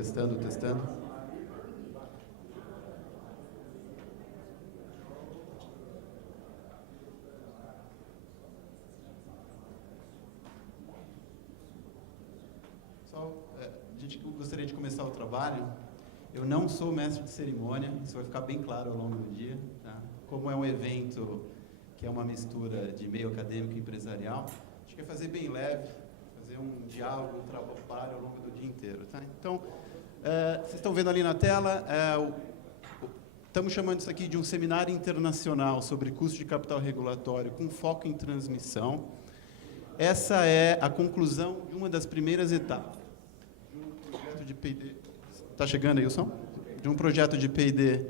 Testando, testando. Pessoal, a gente gostaria de começar o trabalho. Eu não sou mestre de cerimônia, isso vai ficar bem claro ao longo do dia, tá? Como é um evento que é uma mistura de meio acadêmico e empresarial, a gente quer fazer bem leve, fazer um diálogo, um trabalho ao longo do dia inteiro, tá? Então, vocês estão vendo ali na tela, estamos chamando isso aqui de um seminário internacional sobre custo de capital regulatório com foco em transmissão. Essa é a conclusão de uma das primeiras etapas de um projeto de P&D. Está chegando aí o som? De um projeto de P&D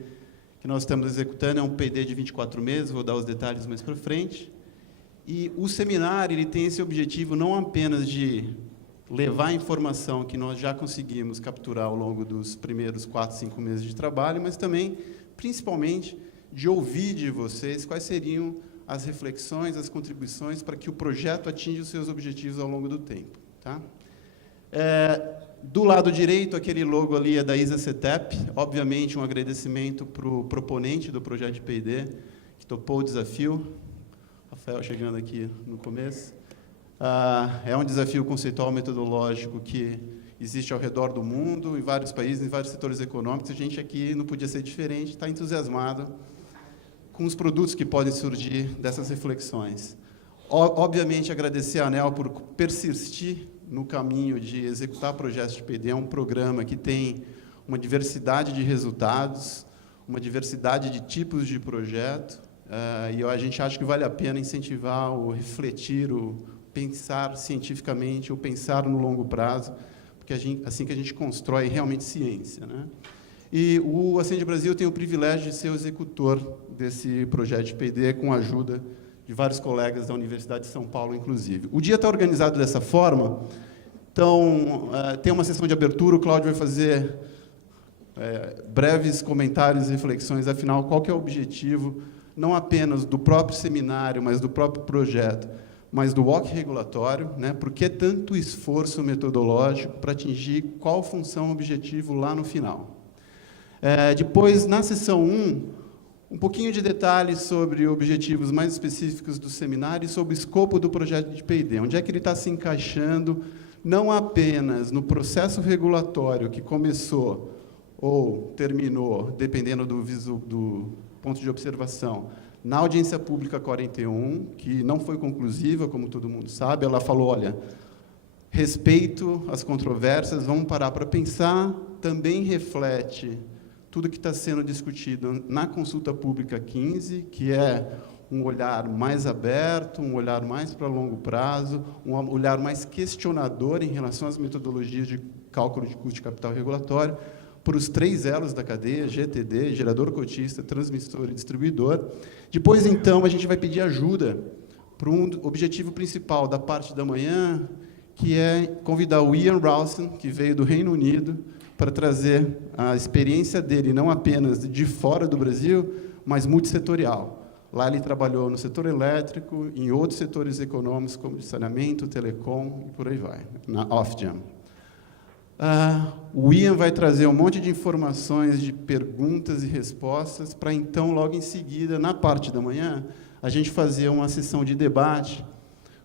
que nós estamos executando, é um P&D de 24 meses, vou dar os detalhes mais para frente. E o seminário ele tem esse objetivo não apenas de levar a informação que nós já conseguimos capturar ao longo dos primeiros 4, 5 meses de trabalho, mas também, principalmente, de ouvir de vocês quais seriam as reflexões, as contribuições para que o projeto atinja os seus objetivos ao longo do tempo. Tá? Do lado direito, aquele logo ali é da ISA CETEP, obviamente um agradecimento para o proponente do projeto de P&D, que topou o desafio, Rafael chegando aqui no começo. É um desafio conceitual metodológico que existe ao redor do mundo, em vários países, em vários setores econômicos. A gente aqui não podia ser diferente, está entusiasmado com os produtos que podem surgir dessas reflexões. Obviamente, agradecer a Aneel por persistir no caminho de executar projetos de P&D. É um programa que tem uma diversidade de resultados, uma diversidade de tipos de projeto, e a gente acha que vale a pena incentivar o refletir, o pensar cientificamente, o pensar no longo prazo, porque assim que a gente constrói realmente ciência, né? E o Ascende Brasil tem o privilégio de ser o executor desse projeto de P&D, com a ajuda de vários colegas da Universidade de São Paulo, inclusive. O dia está organizado dessa forma, então, tem uma sessão de abertura, o Cláudio vai fazer breves comentários e reflexões, afinal, qual que é o objetivo, não apenas do próprio seminário, mas do próprio projeto, mas do walk regulatório, né? Por que tanto esforço metodológico para atingir qual função objetivo lá no final. Depois, na sessão 1, um pouquinho de detalhes sobre objetivos mais específicos do seminário e sobre o escopo do projeto de P&D, onde é que ele está se encaixando, não apenas no processo regulatório que começou ou terminou, dependendo do ponto de observação, na Audiência Pública 41, que não foi conclusiva, como todo mundo sabe. Ela falou, olha, respeito às controvérsias, vamos parar para pensar, também reflete tudo que está sendo discutido na Consulta Pública 15, que é um olhar mais aberto, um olhar mais para longo prazo, um olhar mais questionador em relação às metodologias de cálculo de custo de capital regulatório, para os 3 elos da cadeia, GTD, gerador cotista, transmissor e distribuidor. Depois, então, a gente vai pedir ajuda para um objetivo principal da parte da manhã, que é convidar o Ian Ralston, que veio do Reino Unido, para trazer a experiência dele, não apenas de fora do Brasil, mas multissetorial. Lá ele trabalhou no setor elétrico, em outros setores econômicos, como de saneamento, telecom, e por aí vai, na Ofgem. O Ian vai trazer um monte de informações, de perguntas e respostas, para então, logo em seguida, na parte da manhã, a gente fazer uma sessão de debate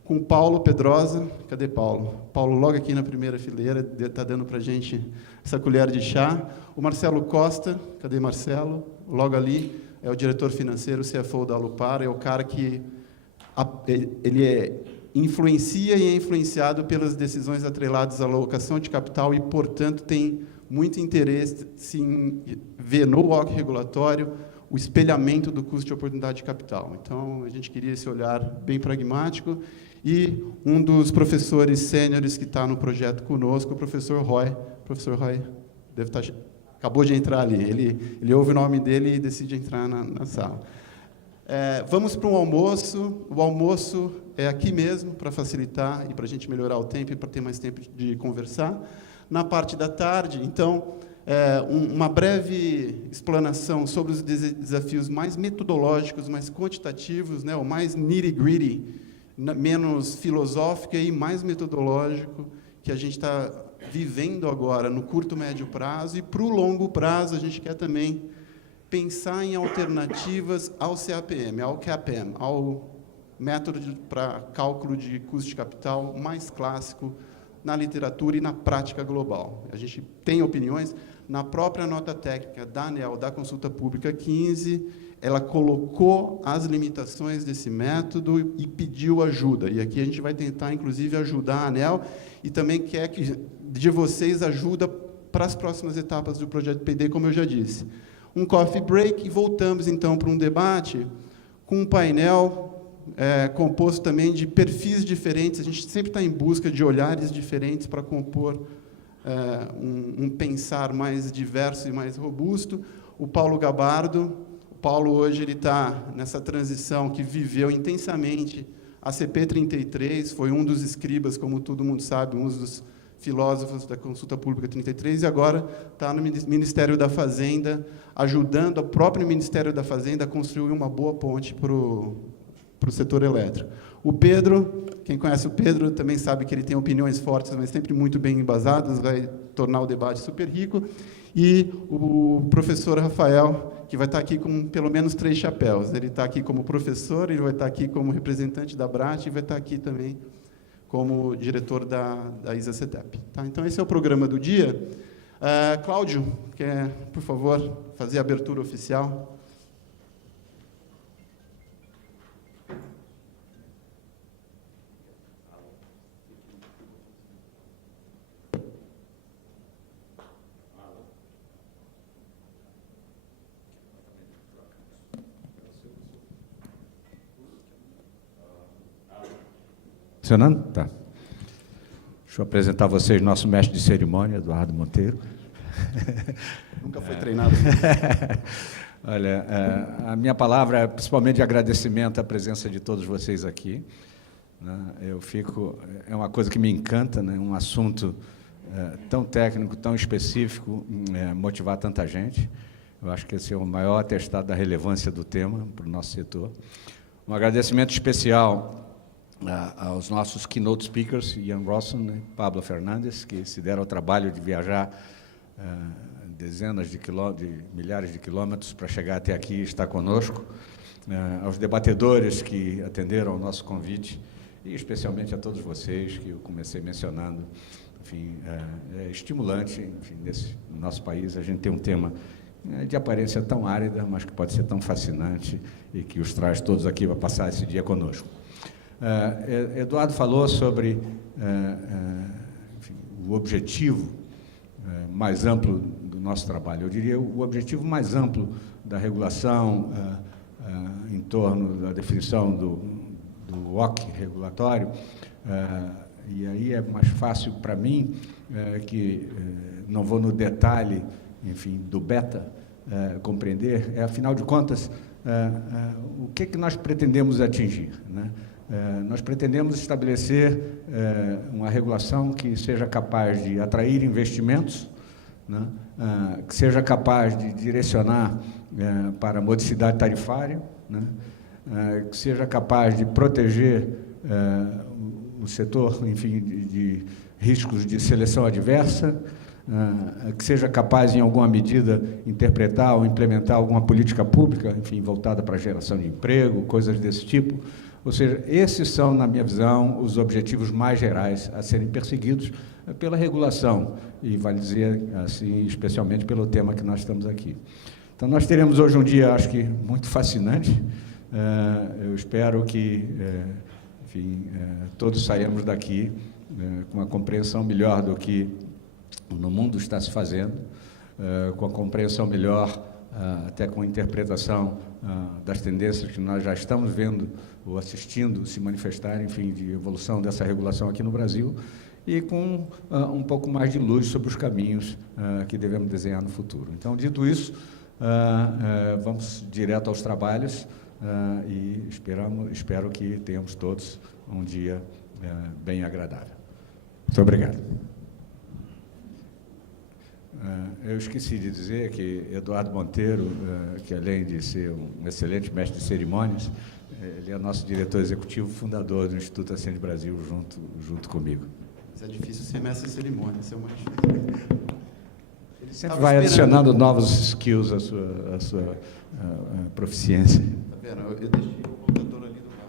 com o Paulo Pedrosa. Cadê Paulo? Paulo, logo aqui na primeira fileira, está dando para a gente essa colher de chá. O Marcelo Costa, cadê Marcelo? Logo ali, é o diretor financeiro, o CFO da Alupar, é o cara que ele influencia e é influenciado pelas decisões atreladas à alocação de capital e, portanto, tem muito interesse em ver no walk regulatório o espelhamento do custo de oportunidade de capital. Então, a gente queria esse olhar bem pragmático. E um dos professores sêniores que está no projeto conosco, o professor Roy. O professor Roy deve estar, acabou de entrar ali. Ele ouve o nome dele e decide entrar na sala. Vamos para um almoço. O almoço é aqui mesmo, para facilitar e para a gente melhorar o tempo e para ter mais tempo de conversar. Na parte da tarde, então, uma breve explanação sobre os desafios mais metodológicos, mais quantitativos, né, o mais nitty-gritty, menos filosófico e mais metodológico, que a gente está vivendo agora no curto, médio prazo, e para o longo prazo a gente quer também pensar em alternativas ao CAPM, ao CAPM, ao método para cálculo de custo de capital mais clássico na literatura e na prática global. A gente tem opiniões. Na própria nota técnica da Aneel, da Consulta Pública 15, ela colocou as limitações desse método e pediu ajuda. E aqui a gente vai tentar, inclusive, ajudar a Aneel e também quer que de vocês ajuda para as próximas etapas do projeto PD, como eu já disse. Um coffee break e voltamos, então, para um debate com um painel composto também de perfis diferentes. A gente sempre está em busca de olhares diferentes para compor um pensar mais diverso e mais robusto. O Paulo Gabardo. O Paulo, hoje, ele está nessa transição que viveu intensamente a CP 33, foi um dos escribas, como todo mundo sabe, um dos filósofos da Consulta Pública 33, e agora está no Ministério da Fazenda, ajudando o próprio Ministério da Fazenda a construir uma boa ponte para o setor elétrico. O Pedro, quem conhece o Pedro também sabe que ele tem opiniões fortes, mas sempre muito bem embasadas, vai tornar o debate super rico. E o professor Rafael, que vai estar aqui com pelo menos 3 chapéus. Ele está aqui como professor, ele vai estar aqui como representante da BRAT e vai estar aqui também como diretor da ISA-CETEP. Tá? Então, esse é o programa do dia. Cláudio, quer, por favor, fazer a abertura oficial? Funcionando? Tá. Deixa eu apresentar a vocês nosso mestre de cerimônia, Eduardo Monteiro. Nunca foi treinado. Olha, a minha palavra é principalmente de agradecimento à presença de todos vocês aqui. Eu fico, é uma coisa que me encanta, né? Um assunto tão técnico, tão específico, motivar tanta gente. Eu acho que esse é o maior atestado da relevância do tema para o nosso setor. Um agradecimento especial aos nossos keynote speakers, Ian Rosson e Pablo Fernandes, que se deram ao trabalho de viajar dezenas de milhares de quilômetros para chegar até aqui e estar conosco, aos debatedores que atenderam ao nosso convite, e especialmente a todos vocês, que eu comecei mencionando. Enfim, é estimulante, enfim, no nosso país, a gente tem um tema de aparência tão árida, mas que pode ser tão fascinante e que os traz todos aqui para passar esse dia conosco. Eduardo falou sobre enfim, o objetivo mais amplo do nosso trabalho. Eu diria o objetivo mais amplo da regulação em torno da definição do OC regulatório, e aí é mais fácil para mim, que não vou no detalhe, enfim, do beta, compreender, afinal de contas, o que nós pretendemos atingir, né? Nós pretendemos estabelecer uma regulação que seja capaz de atrair investimentos, né? Que seja capaz de direcionar para a modicidade tarifária, né? Que seja capaz de proteger o setor, enfim, de riscos de seleção adversa, que seja capaz, em alguma medida, interpretar ou implementar alguma política pública, enfim, voltada para a geração de emprego, coisas desse tipo. Ou seja, esses são, na minha visão, os objetivos mais gerais a serem perseguidos pela regulação, e vale dizer, assim, especialmente pelo tema que nós estamos aqui. Então, nós teremos hoje um dia, acho que, muito fascinante. Eu espero que, enfim, todos saímos daqui com uma compreensão melhor do que no mundo está se fazendo, com a compreensão melhor, até com a interpretação das tendências que nós já estamos vendo ou assistindo se manifestar, enfim, de evolução dessa regulação aqui no Brasil, e com um pouco mais de luz sobre os caminhos que devemos desenhar no futuro. Então, dito isso, vamos direto aos trabalhos e espero que tenhamos todos um dia bem agradável. Muito obrigado. Eu esqueci de dizer que Eduardo Monteiro, que além de ser um excelente mestre de cerimônias, ele é nosso diretor executivo, fundador do Instituto Assim de Brasil, junto comigo. Mas é difícil ser mestre de cerimônia, isso é uma difícil. Ele sempre vai adicionando novos skills à sua proficiência. Tá vendo? Eu deixei o computador ali do lado.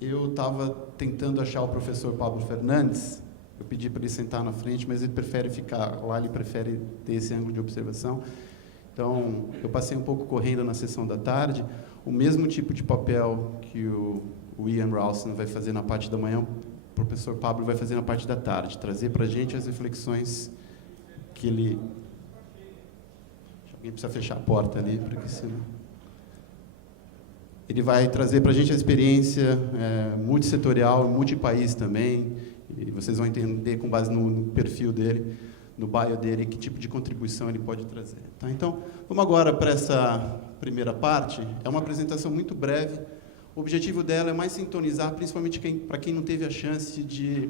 Eu estava tentando achar o professor Pablo Fernandes, eu pedi para ele sentar na frente, mas ele prefere ficar lá, ele prefere ter esse ângulo de observação. Então, eu passei um pouco correndo na sessão da tarde, o mesmo tipo de papel que o Ian Ralston vai fazer na parte da manhã, o professor Pablo vai fazer na parte da tarde, trazer para a gente as reflexões que ele... Alguém precisa fechar a porta ali, porque senão... Ele vai trazer para a gente a experiência multissetorial, multipaís também, e vocês vão entender, com base no perfil dele, no bio dele, que tipo de contribuição ele pode trazer. Tá? Então, vamos agora para essa primeira parte. É uma apresentação muito breve. O objetivo dela é mais sintonizar, principalmente para quem não teve a chance de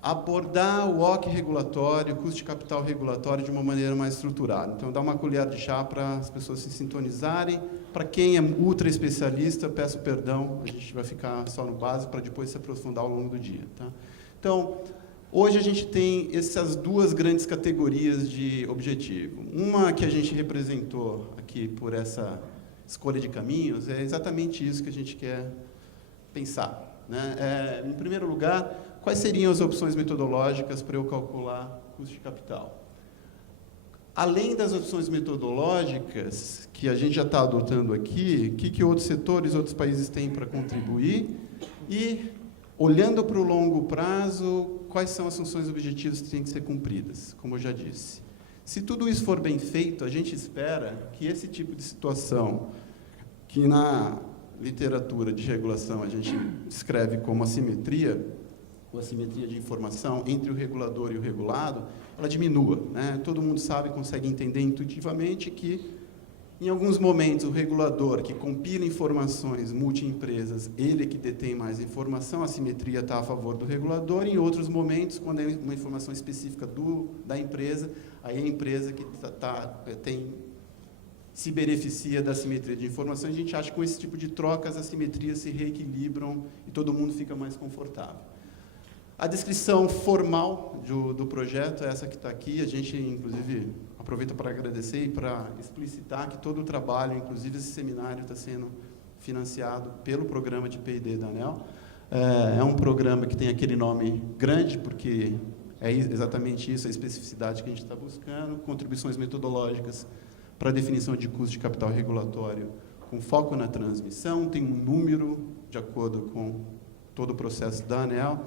abordar o OC regulatório, o custo de capital regulatório, de uma maneira mais estruturada. Então, dá uma colher de chá para as pessoas se sintonizarem. Para quem é ultra especialista, peço perdão, a gente vai ficar só no básico para depois se aprofundar ao longo do dia. Tá? Então, hoje a gente tem essas duas grandes categorias de objetivo. Uma que a gente representou aqui por essa escolha de caminhos, é exatamente isso que a gente quer pensar. Né? Em primeiro lugar, quais seriam as opções metodológicas para eu calcular custo de capital? Além das opções metodológicas, que a gente já está adotando aqui, o que outros setores, outros países têm para contribuir? E, olhando para o longo prazo, quais são as funções objetivas que têm que ser cumpridas, como eu já disse. Se tudo isso for bem feito, a gente espera que esse tipo de situação, que na literatura de regulação a gente descreve como assimetria, ou assimetria de informação entre o regulador e o regulado, ela diminua. Né? Todo mundo sabe, consegue entender intuitivamente que, em alguns momentos, o regulador que compila informações multi-empresas, ele que detém mais informação, a assimetria está a favor do regulador. Em outros momentos, quando é uma informação específica da empresa, aí a empresa que se beneficia da assimetria de informações. A gente acha que com esse tipo de troca, as assimetrias se reequilibram e todo mundo fica mais confortável. A descrição formal do projeto é essa que está aqui. A gente, inclusive, aproveita para agradecer e para explicitar que todo o trabalho, inclusive esse seminário, está sendo financiado pelo programa de P&D da Aneel. É um programa que tem aquele nome grande, porque é exatamente isso, a especificidade que a gente está buscando, contribuições metodológicas para a definição de custo de capital regulatório, com foco na transmissão, tem um número de acordo com todo o processo da Aneel.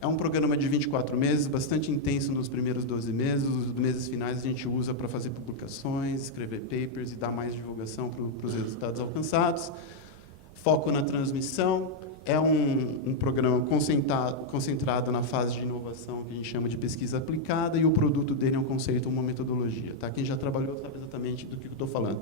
É um programa de 24 meses, bastante intenso nos primeiros 12 meses. Os meses finais a gente usa para fazer publicações, escrever papers e dar mais divulgação para os resultados alcançados. Foco na transmissão. É um programa concentrado na fase de inovação, que a gente chama de pesquisa aplicada, e o produto dele é um conceito, uma metodologia. Tá? Quem já trabalhou sabe exatamente do que eu estou falando.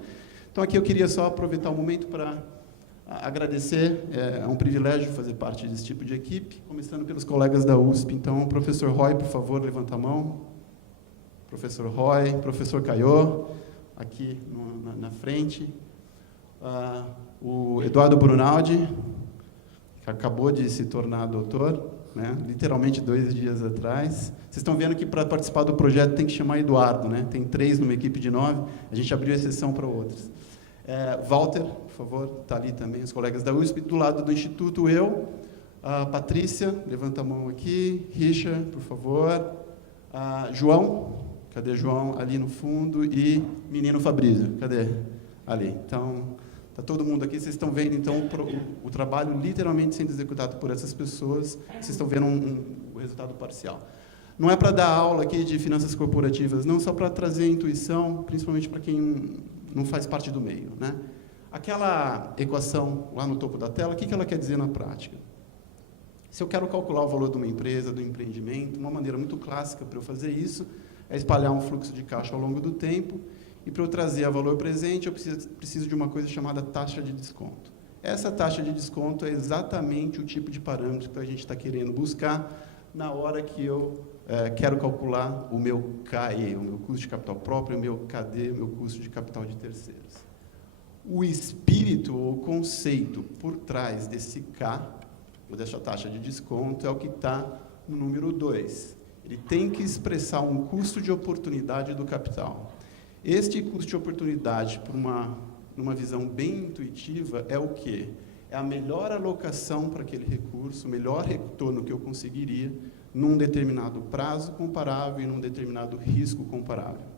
Então, aqui eu queria só aproveitar o momento para agradecer, é um privilégio fazer parte desse tipo de equipe, começando pelos colegas da USP. Então, professor Roy, por favor, levanta a mão. Professor Roy, professor Caiô, aqui na frente. O Eduardo Brunaldi, que acabou de se tornar doutor, né? Literalmente 2 dias atrás. Vocês estão vendo que para participar do projeto tem que chamar Eduardo, né? Tem 3 numa equipe de 9, a gente abriu exceção para outros. Walter, por favor, está ali também, os colegas da USP. Do lado do Instituto, eu, a Patrícia, levanta a mão aqui, Richard, por favor, João, cadê João? Ali no fundo, e menino Fabrício, cadê? Ali. Então, está todo mundo aqui, vocês estão vendo, então, o trabalho literalmente sendo executado por essas pessoas, vocês estão vendo o resultado parcial. Não é para dar aula aqui de finanças corporativas, não, só para trazer a intuição, principalmente para quem não faz parte do meio, né? Aquela equação lá no topo da tela, o que ela quer dizer na prática? Se eu quero calcular o valor de uma empresa, do empreendimento, uma maneira muito clássica para eu fazer isso é espalhar um fluxo de caixa ao longo do tempo, e para eu trazer a valor presente, eu preciso de uma coisa chamada taxa de desconto. Essa taxa de desconto é exatamente o tipo de parâmetro que a gente está querendo buscar na hora que eu quero calcular o meu CAE, o meu custo de capital próprio, o meu KD, o meu custo de capital de terceiros. O espírito ou conceito por trás desse K, ou dessa taxa de desconto, é o que está no número 2. Ele tem que expressar um custo de oportunidade do capital. Este custo de oportunidade, por numa visão bem intuitiva, é o quê? É a melhor alocação para aquele recurso, o melhor retorno que eu conseguiria num determinado prazo comparável e num determinado risco comparável.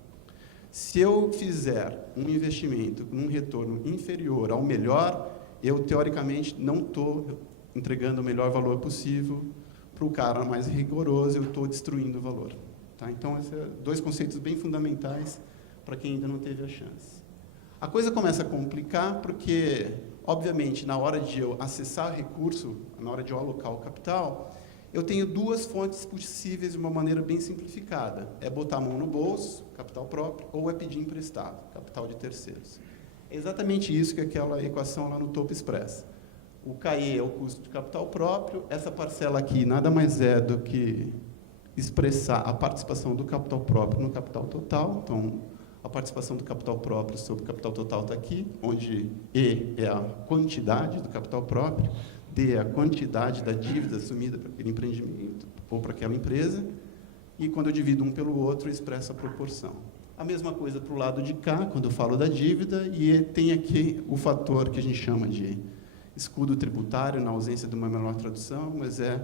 Se eu fizer um investimento com um retorno inferior ao melhor, eu, teoricamente, não estou entregando o melhor valor possível. Para o cara mais rigoroso, eu estou destruindo o valor. Tá? Então, esses são 2 conceitos bem fundamentais para quem ainda não teve a chance. A coisa começa a complicar porque, obviamente, na hora de eu acessar recurso, na hora de eu alocar o capital, eu tenho 2 fontes possíveis de uma maneira bem simplificada. É botar a mão no bolso, capital próprio, ou é pedir emprestado, capital de terceiros. É exatamente isso que aquela equação lá no topo expressa. O CAE é o custo de capital próprio, essa parcela aqui nada mais é do que expressar a participação do capital próprio no capital total. Então, a participação do capital próprio sobre o capital total está aqui, onde E é a quantidade do capital próprio, D é a quantidade da dívida assumida para aquele empreendimento ou para aquela empresa, e quando eu divido um pelo outro, eu expresso a proporção. A mesma coisa para o lado de cá, quando eu falo da dívida, e tem aqui o fator que a gente chama de escudo tributário, na ausência de uma melhor tradução, mas é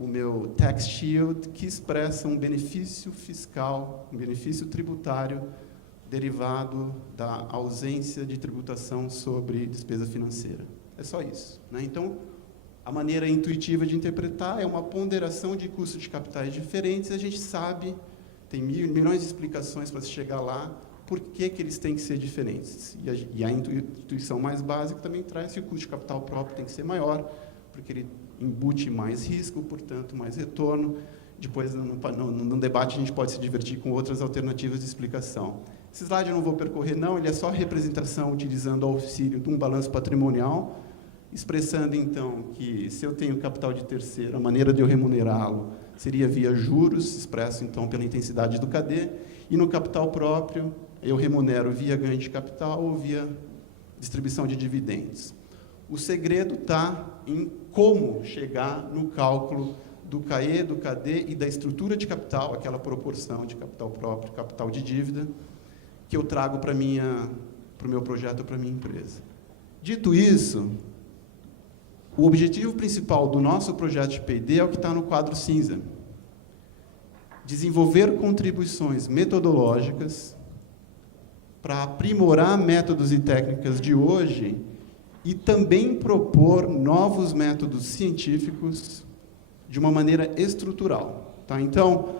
o meu tax shield, que expressa um benefício fiscal, um benefício tributário derivado da ausência de tributação sobre despesa financeira. É só isso, né? Então, a maneira intuitiva de interpretar é uma ponderação de custos de capitais diferentes, e a gente sabe, tem milhões de explicações para se chegar lá, por que eles têm que ser diferentes. E a intuição mais básica também traz que o custo de capital próprio tem que ser maior, porque ele embute mais risco, portanto, mais retorno. Depois, no debate, a gente pode se divertir com outras alternativas de explicação. Esse slide eu não vou percorrer, não, ele é só representação utilizando o auxílio de um balanço patrimonial, expressando, então, que se eu tenho capital de terceiro, a maneira de eu remunerá-lo seria via juros, expresso, então, pela intensidade do KD, e no capital próprio, eu remunero via ganho de capital ou via distribuição de dividendos. O segredo está em como chegar no cálculo do CAE, do KD e da estrutura de capital, aquela proporção de capital próprio, capital de dívida, que eu trago para o meu projeto, para a minha empresa. Dito isso, o objetivo principal do nosso projeto de P&D é o que está no quadro cinza. Desenvolver contribuições metodológicas para aprimorar métodos e técnicas de hoje e também propor novos métodos científicos de uma maneira estrutural. Tá? Então,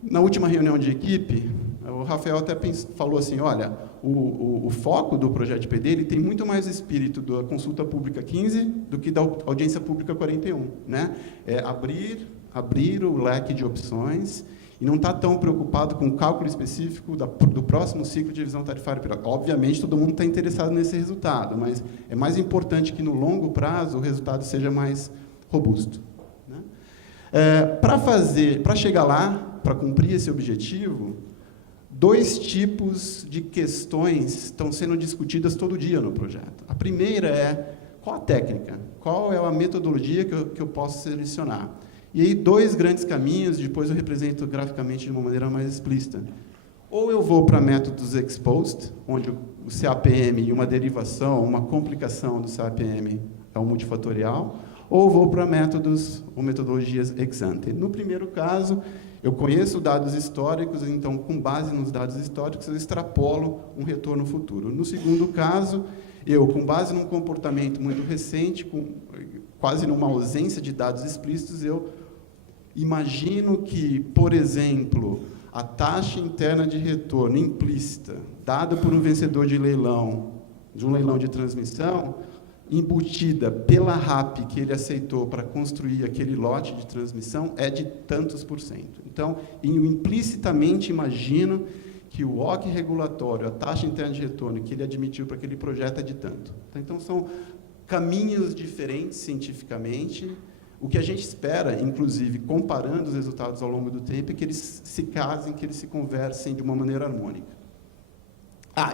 na última reunião de equipe, o Rafael até falou assim, olha, o foco do projeto de PD ele tem muito mais espírito da consulta pública 15 do que da audiência pública 41. Né? É abrir o leque de opções e não está tão preocupado com o cálculo específico do próximo ciclo de revisão tarifária periódica. Obviamente, todo mundo está interessado nesse resultado, mas é mais importante que, no longo prazo, o resultado seja mais robusto. Né? Para chegar lá, para cumprir esse objetivo, 2 tipos de questões estão sendo discutidas todo dia no projeto. A primeira é, qual a técnica? Qual é a metodologia que eu posso selecionar? E aí, 2 grandes caminhos, depois eu represento graficamente de uma maneira mais explícita. Ou eu vou para métodos ex post, onde o CAPM e uma derivação, uma complicação do CAPM é o multifatorial, ou vou para métodos ou metodologias ex ante. No primeiro caso, eu conheço dados históricos, então, com base nos dados históricos, eu extrapolo um retorno futuro. No segundo caso, eu, com base num comportamento muito recente, quase numa ausência de dados explícitos, eu imagino que, por exemplo, a taxa interna de retorno implícita, dada por um vencedor de um leilão de transmissão, embutida pela RAP que ele aceitou para construir aquele lote de transmissão, é de tantos %. Então, eu implicitamente imagino que o OC regulatório, a taxa interna de retorno que ele admitiu para aquele projeto é de tanto. Então, são caminhos diferentes cientificamente. O que a gente espera, inclusive, comparando os resultados ao longo do tempo, é que eles se casem, que eles se conversem de uma maneira harmônica.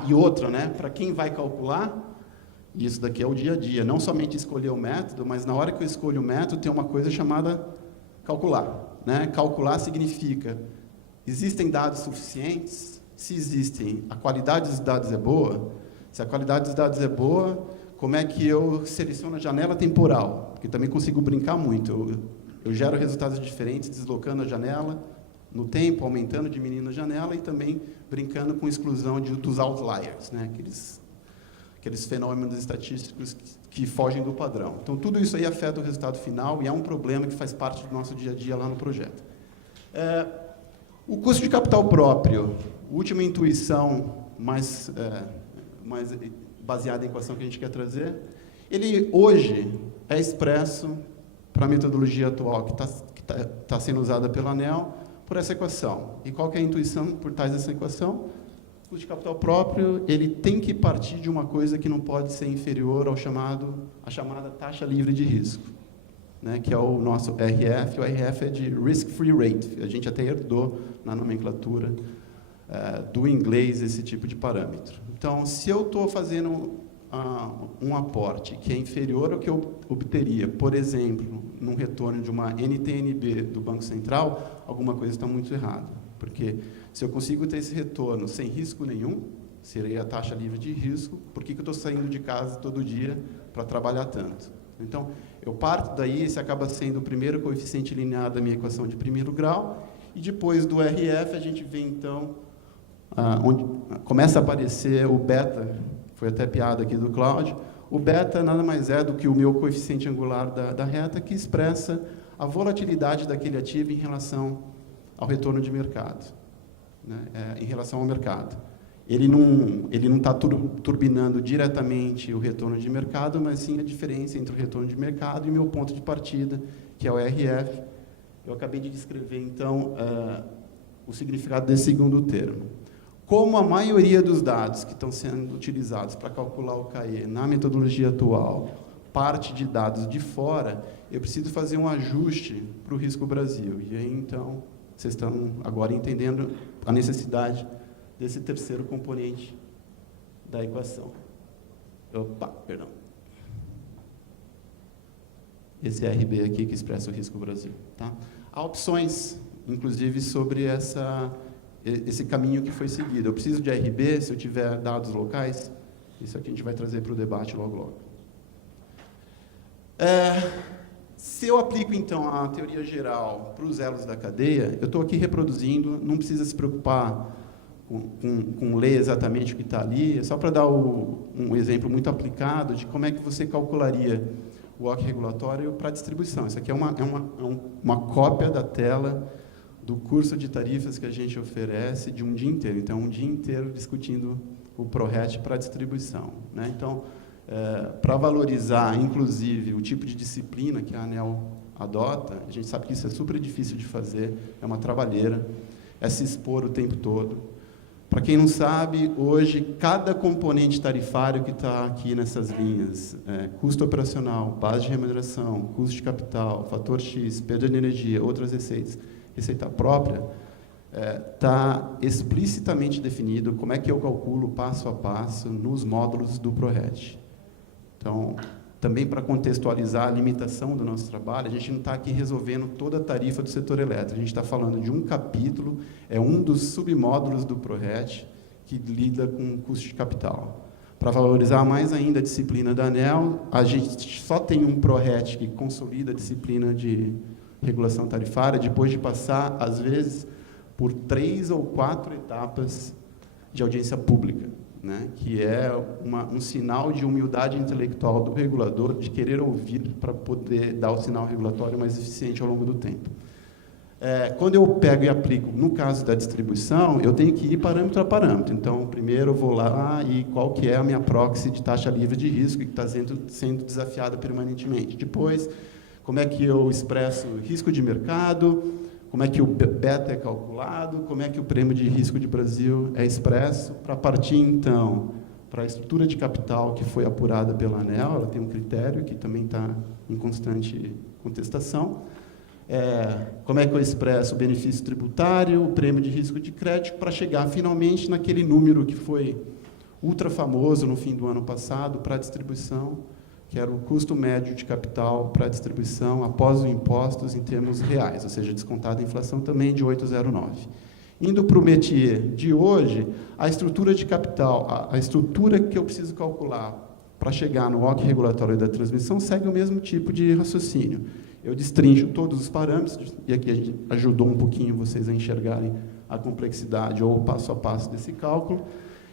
E outra, né? Para quem vai calcular, isso daqui é o dia a dia, não somente escolher o método, mas na hora que eu escolho o método, tem uma coisa chamada calcular, né? Calcular significa, existem dados suficientes? Se existem, a qualidade dos dados é boa? Se a qualidade dos dados é boa, como é que eu seleciono a janela temporal? Porque também consigo brincar muito. Eu gero resultados diferentes, deslocando a janela no tempo, aumentando, diminuindo a janela, e também brincando com exclusão dos outliers, né? Aqueles fenômenos estatísticos que fogem do padrão. Então, tudo isso aí afeta o resultado final e é um problema que faz parte do nosso dia a dia lá no projeto. O custo de capital próprio, última intuição mais baseada em equação que a gente quer trazer, ele hoje é expresso para a metodologia atual que está sendo usada pela Aneel por essa equação. E qual que é a intuição por trás dessa equação? O custo de capital próprio, ele tem que partir de uma coisa que não pode ser inferior à chamada taxa livre de risco, né, que é o nosso RF. O RF é de Risk Free Rate. A gente até herdou na nomenclatura do inglês esse tipo de parâmetro. Então, se eu estou fazendo um aporte que é inferior ao que eu obteria, por exemplo, num retorno de uma NTNB do Banco Central, alguma coisa está muito errada. Porque se eu consigo ter esse retorno sem risco nenhum, seria a taxa livre de risco, por que eu estou saindo de casa todo dia para trabalhar tanto? Então, eu parto daí, esse acaba sendo o primeiro coeficiente linear da minha equação de primeiro grau, e depois do RF a gente vê, então, onde começa a aparecer o beta, foi até piada aqui do Cláudio, o beta nada mais é do que o meu coeficiente angular da reta, que expressa a volatilidade daquele ativo em relação ao retorno de mercado, né? Em relação ao mercado. Ele não está turbinando diretamente o retorno de mercado, mas sim a diferença entre o retorno de mercado e o meu ponto de partida, que é o RF. Eu acabei de descrever, então, o significado desse segundo termo. Como a maioria dos dados que estão sendo utilizados para calcular o CAE na metodologia atual parte de dados de fora, eu preciso fazer um ajuste para o risco Brasil. E aí, então, vocês estão agora entendendo a necessidade desse terceiro componente da equação. Perdão. Esse RB aqui que expressa o risco Brasil. Tá? Há opções, inclusive, sobre esse caminho que foi seguido. Eu preciso de RB se eu tiver dados locais? Isso aqui a gente vai trazer para o debate logo. Se eu aplico, então, a teoria geral para os elos da cadeia, eu estou aqui reproduzindo, não precisa se preocupar com ler exatamente o que está ali, é só para dar um exemplo muito aplicado de como é que você calcularia o OC regulatório para a distribuição. Isso aqui é uma cópia da tela do curso de tarifas que a gente oferece de um dia inteiro. Então, um dia inteiro discutindo o ProRet para a distribuição, né? Então, para valorizar, inclusive, o tipo de disciplina que a Aneel adota, a gente sabe que isso é super difícil de fazer, é uma trabalheira, é se expor o tempo todo. Para quem não sabe, hoje, cada componente tarifário que está aqui nessas linhas, custo operacional, base de remuneração, custo de capital, fator X, perda de energia, outras receitas, receita própria, está explicitamente definido como é que eu calculo passo a passo nos módulos do ProRet. Então, também para contextualizar a limitação do nosso trabalho, a gente não está aqui resolvendo toda a tarifa do setor elétrico, a gente está falando de um capítulo, é um dos submódulos do ProRet que lida com custo de capital. Para valorizar mais ainda a disciplina da Aneel, a gente só tem um ProRet que consolida a disciplina de regulação tarifária, depois de passar, às vezes, por 3 ou 4 etapas de audiência pública, né, que é um sinal de humildade intelectual do regulador, de querer ouvir para poder dar o sinal regulatório mais eficiente ao longo do tempo. Quando eu pego e aplico, no caso da distribuição, eu tenho que ir parâmetro a parâmetro. Então, primeiro eu vou lá e qual que é a minha proxy de taxa livre de risco que está sendo desafiada permanentemente. Depois, como é que eu expresso risco de mercado, como é que o beta é calculado, como é que o prêmio de risco de Brasil é expresso, para partir, então, para a estrutura de capital que foi apurada pela Aneel. Ela tem um critério que também está em constante contestação. Como é que eu expresso o benefício tributário, o prêmio de risco de crédito, para chegar, finalmente, naquele número que foi ultra famoso no fim do ano passado para a distribuição, que era o custo médio de capital para a distribuição após os impostos em termos reais, ou seja, descontada a inflação também de 8,09. Indo para o métier de hoje, a estrutura de capital, a estrutura que eu preciso calcular para chegar no OC regulatório da transmissão segue o mesmo tipo de raciocínio. Eu destrincho todos os parâmetros, e aqui a gente ajudou um pouquinho vocês a enxergarem a complexidade ou o passo a passo desse cálculo.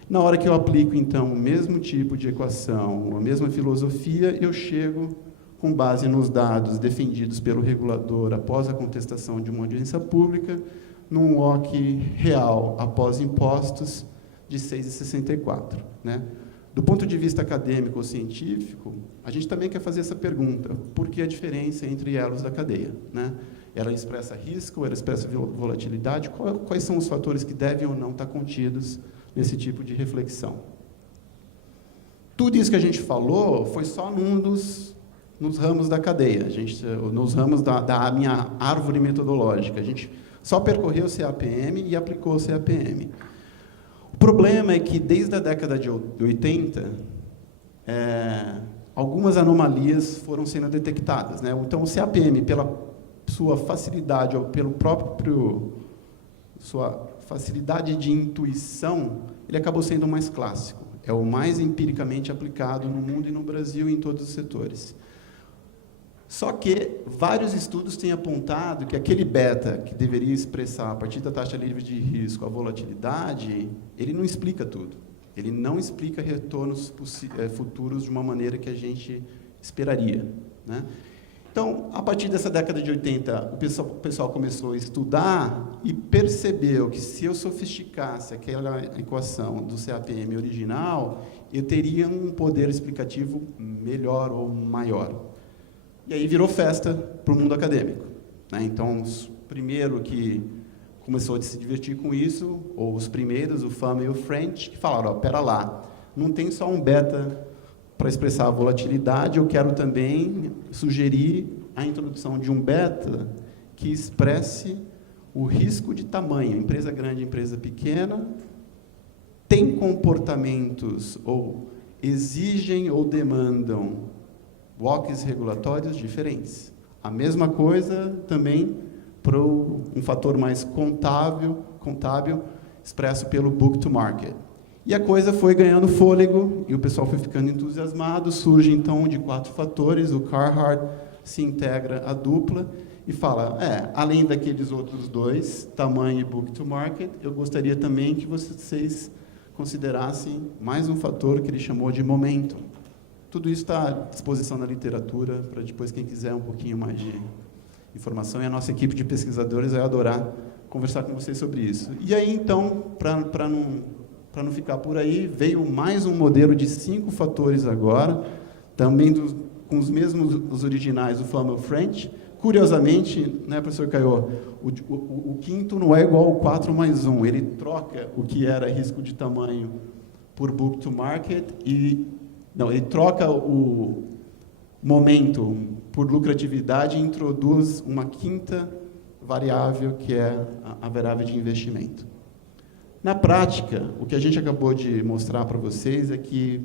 Na hora que eu aplico, então, o mesmo tipo de equação, a mesma filosofia, eu chego, com base nos dados defendidos pelo regulador após a contestação de uma audiência pública, num OC real após impostos de 6,64, né? Do ponto de vista acadêmico ou científico, a gente também quer fazer essa pergunta: por que a diferença entre elos da cadeia, né? Ela expressa risco, ela expressa volatilidade, quais são os fatores que devem ou não estar contidos nesse tipo de reflexão? Tudo isso que a gente falou foi só nos ramos da cadeia, nos ramos da minha árvore metodológica. A gente só percorreu o CAPM e aplicou o CAPM. O problema é que, desde a década de 80, algumas anomalias foram sendo detectadas, né? Então, o CAPM, pela sua facilidade, ou pelo sua facilidade de intuição, ele acabou sendo mais clássico. É o mais empiricamente aplicado no mundo e no Brasil, em todos os setores. Só que vários estudos têm apontado que aquele beta que deveria expressar, a partir da taxa livre de risco, a volatilidade, ele não explica tudo. Ele não explica retornos futuros de uma maneira que a gente esperaria, né? Então, a partir dessa década de 80, o pessoal começou a estudar e percebeu que, se eu sofisticasse aquela equação do CAPM original, eu teria um poder explicativo melhor ou maior. E aí virou festa para o mundo acadêmico, né? Então, o primeiro que começou a se divertir com isso, ou os primeiros, o FAM e o French, que falaram: pera lá, não tem só um beta para expressar a volatilidade, eu quero também sugerir a introdução de um beta que expresse o risco de tamanho. Empresa grande, empresa pequena, tem comportamentos ou exigem ou demandam WOCs regulatórios diferentes. A mesma coisa também para um fator mais contábil, expresso pelo book to market. E a coisa foi ganhando fôlego, e o pessoal foi ficando entusiasmado. Surge, então, de 4 fatores, o Carhart se integra à dupla e fala: além daqueles outros 2, tamanho e book to market, eu gostaria também que vocês considerassem mais um fator que ele chamou de momentum. Tudo isso está à disposição na literatura, para depois, quem quiser um pouquinho mais de informação, e a nossa equipe de pesquisadores vai adorar conversar com vocês sobre isso. E aí, então, para não ficar por aí, veio mais um modelo de 5 fatores agora, também com os mesmos os originais, o FAM French. Curiosamente, né, professor Caio, o quinto não é igual ao 4 mais 1, ele troca o que era risco de tamanho por book to market ele troca o momento por lucratividade e introduz uma quinta variável, que é a variável de investimento. Na prática, o que a gente acabou de mostrar para vocês é que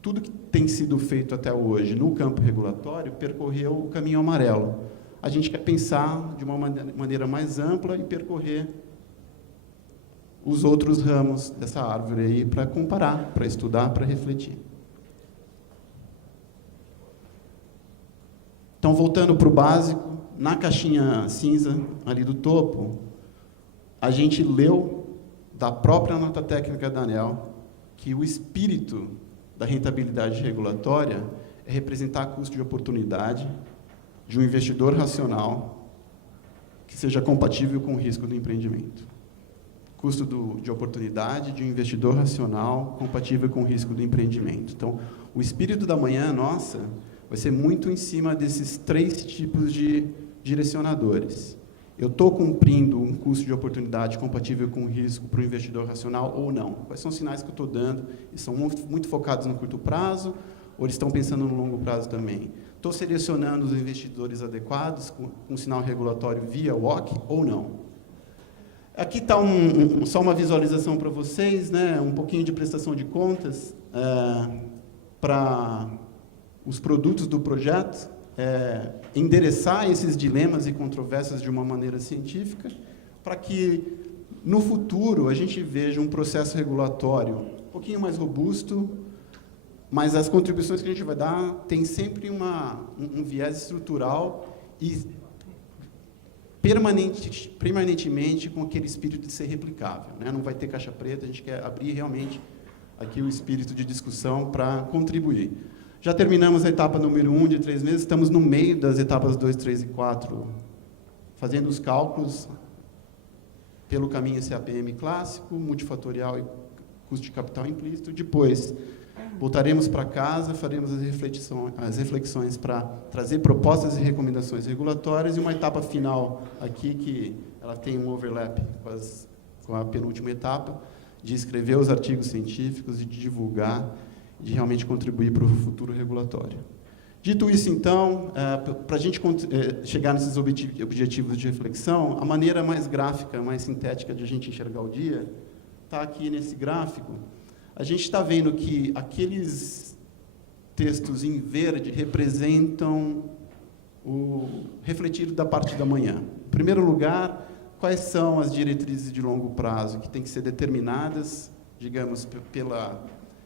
tudo que tem sido feito até hoje no campo regulatório percorreu o caminho amarelo. A gente quer pensar de uma maneira mais ampla e percorrer os outros ramos dessa árvore aí para comparar, para estudar, para refletir. Então, voltando para o básico, na caixinha cinza ali do topo, a gente leu da própria nota técnica da Aneel que o espírito da rentabilidade regulatória é representar custo de oportunidade de um investidor racional, que que seja compatível com o risco do empreendimento. Custo de oportunidade de um investidor racional compatível com o risco do empreendimento. Então, o espírito da manhã nossa vai ser muito em cima desses 3 tipos de direcionadores. Eu estou cumprindo um custo de oportunidade compatível com o risco para o investidor racional ou não? Quais são os sinais que eu estou dando? Eles são muito focados no curto prazo ou eles estão pensando no longo prazo também? Estou selecionando os investidores adequados com sinal regulatório via WOC ou não? Aqui está só uma visualização para vocês, né? Um pouquinho de prestação de contas para os produtos do projeto, endereçar esses dilemas e controvérsias de uma maneira científica, para que, no futuro, a gente veja um processo regulatório um pouquinho mais robusto, mas as contribuições que a gente vai dar tem sempre um viés estrutural e permanentemente com aquele espírito de ser replicável, né? Não vai ter caixa preta, a gente quer abrir realmente aqui o espírito de discussão para contribuir. Já terminamos a etapa número 1 de 3 meses, estamos no meio das etapas 2, 3 e 4, fazendo os cálculos pelo caminho CAPM clássico, multifatorial e custo de capital implícito. Depois, voltaremos para casa, faremos as reflexões para trazer propostas e recomendações regulatórias, e uma etapa final aqui, que ela tem um overlap com a penúltima etapa, de escrever os artigos científicos e de divulgar, de realmente contribuir para o futuro regulatório. Dito isso, então, para a gente chegar nesses objetivos de reflexão, a maneira mais gráfica, mais sintética de a gente enxergar o dia, está aqui nesse gráfico. A gente está vendo que aqueles textos em verde representam o refletido da parte da manhã. Em primeiro lugar, quais são as diretrizes de longo prazo que têm que ser determinadas, digamos, pela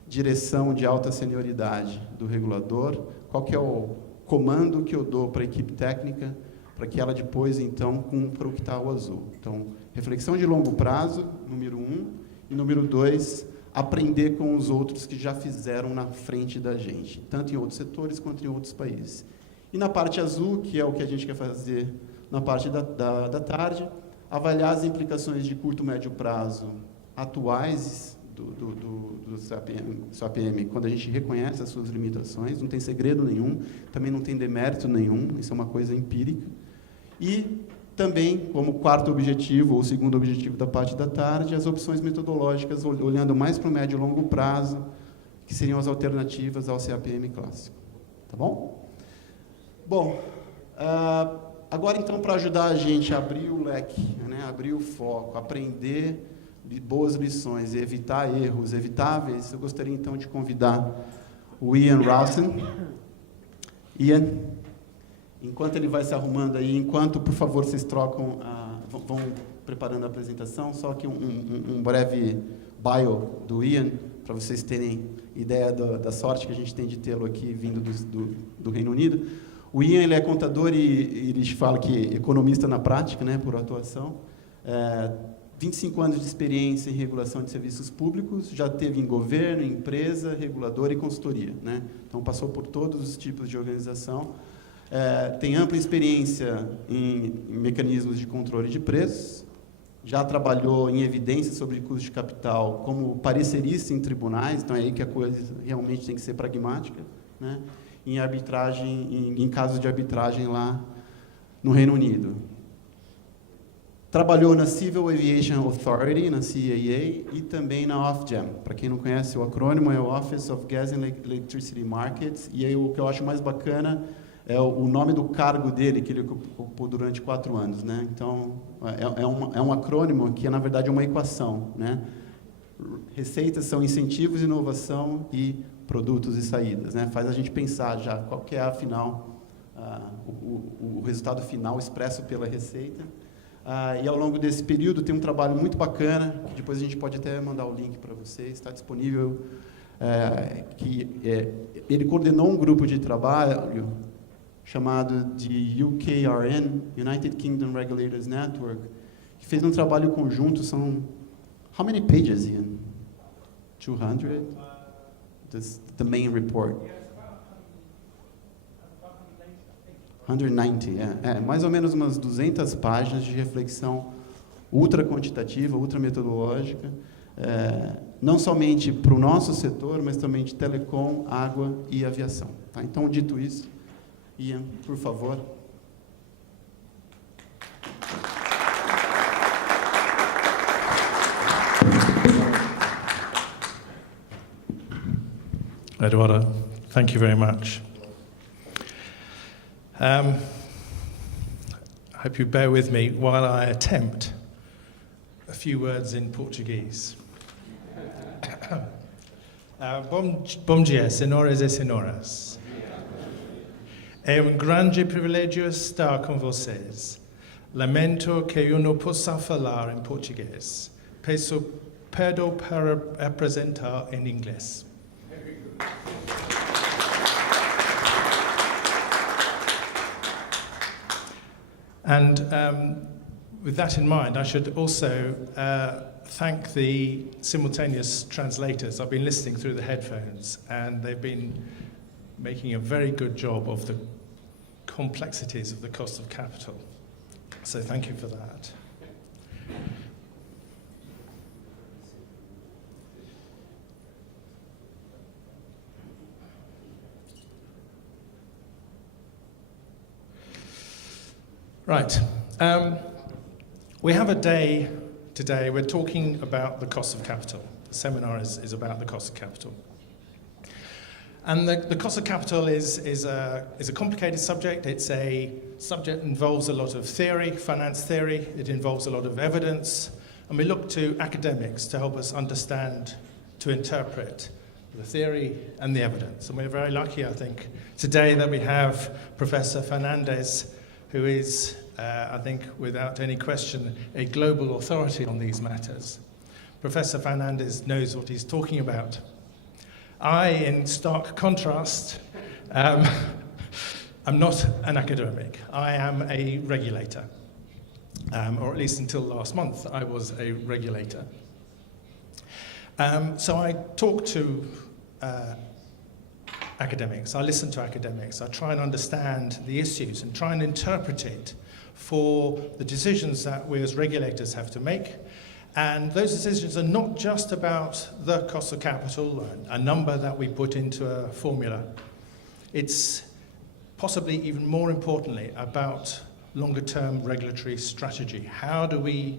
direção de alta senioridade do regulador? Qual que é o comando que eu dou para a equipe técnica para que ela depois, então, cumpra o que está ao azul? Então, reflexão de longo prazo, número 1, e número 2, aprender com os outros que já fizeram na frente da gente, tanto em outros setores quanto em outros países. E na parte azul, que é o que a gente quer fazer na parte da tarde, avaliar as implicações de curto e médio prazo atuais do CAPM, quando a gente reconhece as suas limitações, não tem segredo nenhum, também não tem demérito nenhum, isso é uma coisa empírica. E também, como quarto objetivo, ou segundo objetivo da parte da tarde, as opções metodológicas, olhando mais para o médio e longo prazo, que seriam as alternativas ao CAPM clássico. Tá bom? Bom, agora, então, para ajudar a gente a abrir o leque, né, abrir o foco, aprender boas lições e evitar erros evitáveis, eu gostaria, então, de convidar o Ian Rawson. Ian, enquanto ele vai se arrumando aí, enquanto, por favor, vocês trocam, vão preparando a apresentação, só que um breve bio do Ian, para vocês terem ideia da sorte que a gente tem de tê-lo aqui, vindo do Reino Unido. O Ian, ele é contador e ele fala que economista na prática, né, por atuação. 25 anos de experiência em regulação de serviços públicos, já teve em governo, empresa, regulador e consultoria, né? Então, passou por todos os tipos de organização. Tem ampla experiência em mecanismos de controle de preços, já trabalhou em evidências sobre custo de capital como parecerista em tribunais, então é aí que a coisa realmente tem que ser pragmática, né? Em arbitragem, em casos de arbitragem lá no Reino Unido. Trabalhou na Civil Aviation Authority, na CAA, e também na Ofgem. Para quem não conhece, o acrônimo é o Office of Gas and Electricity Markets, e aí o que eu acho mais bacana é o nome do cargo dele, que ele ocupou durante 4 anos, né? Então, é um acrônimo que, na verdade, é uma equação, né? Receitas são incentivos, inovação e produtos e saídas, né? Faz a gente pensar já qual que é, afinal, o resultado final expresso pela receita. E, ao longo desse período, tem um trabalho muito bacana, que depois a gente pode até mandar o link para vocês, está disponível, ele coordenou um grupo de trabalho chamado de UKRN, United Kingdom Regulators Network, que fez um trabalho conjunto, são... How many pages, Ian? 200? The main report. 190, mais ou menos umas 200 páginas de reflexão ultra quantitativa, ultra metodológica, não somente para o nosso setor, mas também de telecom, água e aviação. Tá? Então, dito isso, Ian, por favor. Eduardo, thank you very much. I hope you bear with me while I attempt a few words in Portuguese. Bom dia, senhoras e senhoras. É grande privilégio estar com vocês. Lamento que eu não possa falar em português. Peço perdão para apresentar em inglês. And with that in mind, I should also thank the simultaneous translators. I've been listening through the headphones, and they've been making a very good job of the complexities of the cost of capital. So thank you for that. Right. We have a day today. We're talking about the cost of capital. The seminar is about the cost of capital. And the cost of capital is a complicated subject. It's a subject that involves a lot of theory, finance theory. It involves a lot of evidence. And we look to academics to help us understand, to interpret the theory and the evidence. And we're very lucky, I think, today that we have Professor Fernandes, who is, I think, without any question, a global authority on these matters. Professor Fernandes knows what he's talking about. I, in stark contrast, am not an academic. I am a regulator, or at least until last month, I was a regulator. So I talk to academics, I listen to academics, I try and understand the issues and try and interpret it for the decisions that we as regulators have to make. And those decisions are not just about the cost of capital, a number that we put into a formula. It's possibly even more importantly about longer-term regulatory strategy. How do we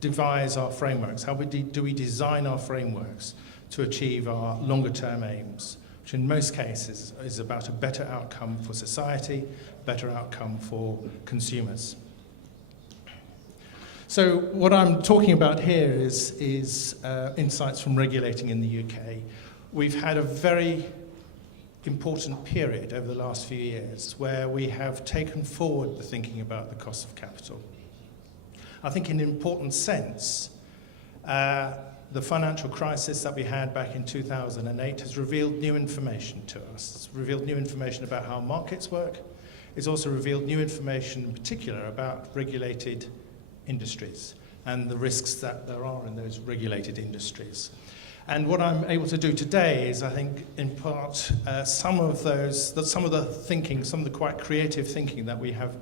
devise our frameworks? How do we design our frameworks to achieve our longer-term aims, which in most cases is about a better outcome for society, better outcome for consumers. So what I'm talking about here is insights from regulating in the UK. We've had a very important period over the last few years where we have taken forward the thinking about the cost of capital. I think in an important sense, the financial crisis that we had back in 2008 has revealed new information to us. It's revealed new information about how markets work. It's also revealed new information in particular about regulated industries and the risks that there are in those regulated industries. And what I'm able to do today is, I think, in part, some of the thinking, some of the quite creative thinking that we have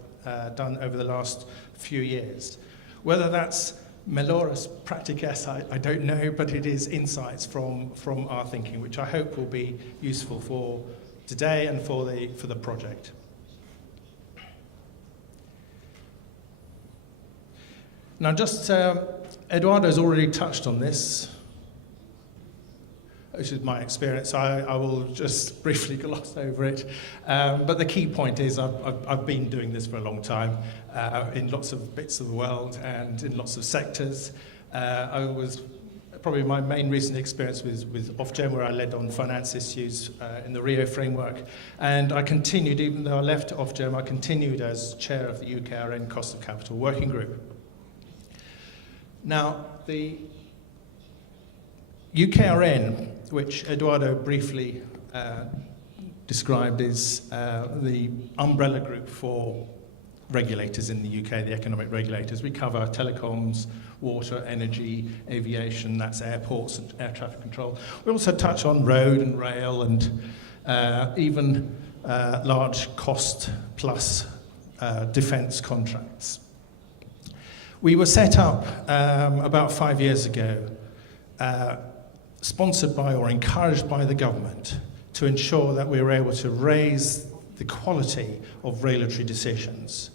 done over the last few years. Whether that's Melorus practices, I don't know, but it is insights from our thinking, which I hope will be useful for today and for the project. Now, just Eduardo's already touched on this, which is my experience. I will just briefly gloss over it. But the key point is I've been doing this for a long time in lots of bits of the world and in lots of sectors. I was probably my main recent experience with Ofgem, where I led on finance issues in the Rio framework. And I continued, even though I left Ofgem, I continued as chair of the UKRN Cost of Capital Working Group. Now, the UKRN, which Eduardo briefly described, is the umbrella group for regulators in the UK, the economic regulators. We cover telecoms, water, energy, aviation, that's airports and air traffic control. We also touch on road and rail and even large cost plus defence contracts. We were set up about 5 years ago, sponsored by or encouraged by the government to ensure that we were able to raise the quality of regulatory decisions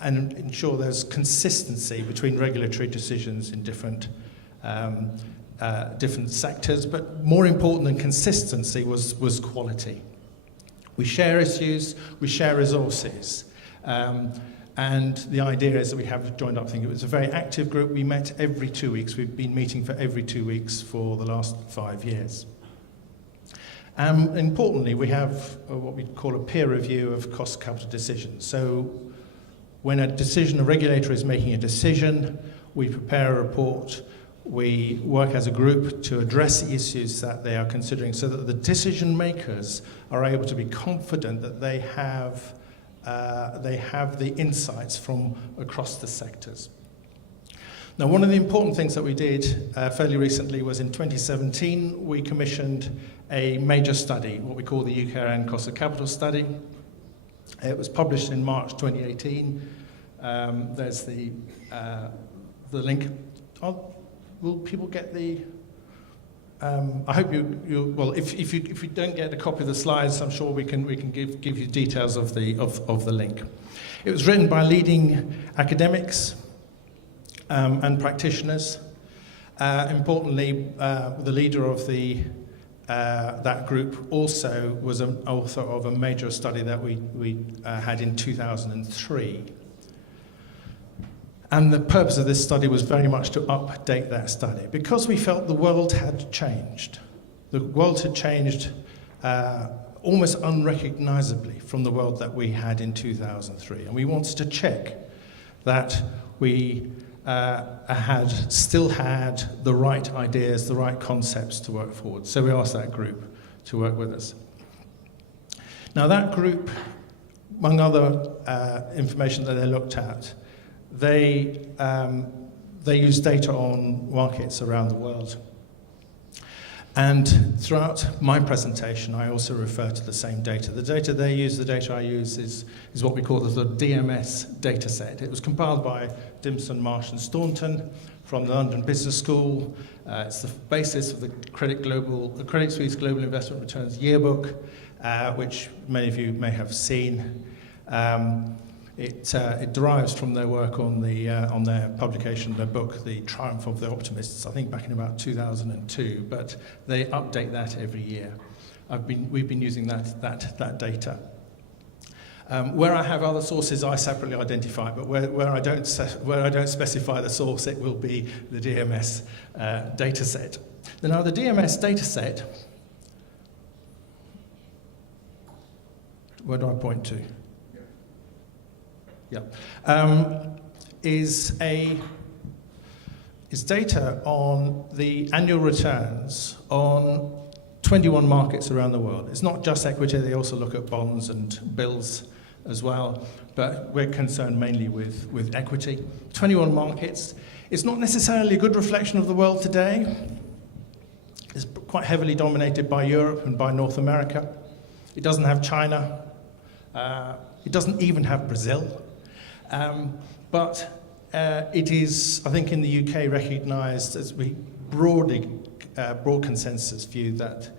and ensure there's consistency between regulatory decisions in different sectors, but more important than consistency was quality. We share issues, we share resources, and the idea is that we have a joined up thing. It was a very active group. We met every 2 weeks. We've been meeting for every 2 weeks for the last 5 years. Importantly, we have what we call a peer review of cost capital decisions. So when a regulator is making a decision, we prepare a report. We work as a group to address the issues that they are considering so that the decision makers are able to be confident that they have the insights from across the sectors. Now, one of the important things that we did fairly recently was in 2017, we commissioned a major study, what we call the UKRN Cost of Capital Study. It was published in March 2018. There's the link. Will people get the... I hope well, if you don't get a copy of the slides, I'm sure we can give you details of the link. It was written by leading academics and practitioners. Importantly, the leader of that group also was an author of a major study that we had in 2003. And the purpose of this study was very much to update that study because we felt the world had changed. The world had changed almost unrecognizably from the world that we had in 2003. And we wanted to check that we still had the right ideas, the right concepts to work forward. So we asked that group to work with us. Now that group, among other information that they looked at, they use data on markets around the world. And throughout my presentation, I also refer to the same data. The data they use, the data I use, is what we call the DMS data set. It was compiled by Dimson, Marsh and Staunton from the London Business School. It's the basis of the Credit Suisse Global Investment Returns Yearbook, which many of you may have seen. It derives from their work on their publication, their book, The Triumph of the Optimists, I think back in about 2002, but they update that every year. We've been using that data. Where I have other sources, I separately identify, but where I don't specify the source, it will be the DMS data set. Now, the DMS data set, where do I point to? Is data on the annual returns on 21 markets around the world. It's not just equity, they also look at bonds and bills as well, but we're concerned mainly with equity. 21 markets. It's not necessarily a good reflection of the world today. It's quite heavily dominated by Europe and by North America. It doesn't have China. It doesn't even have Brazil. But it is, I think, in the UK recognised as broad consensus view that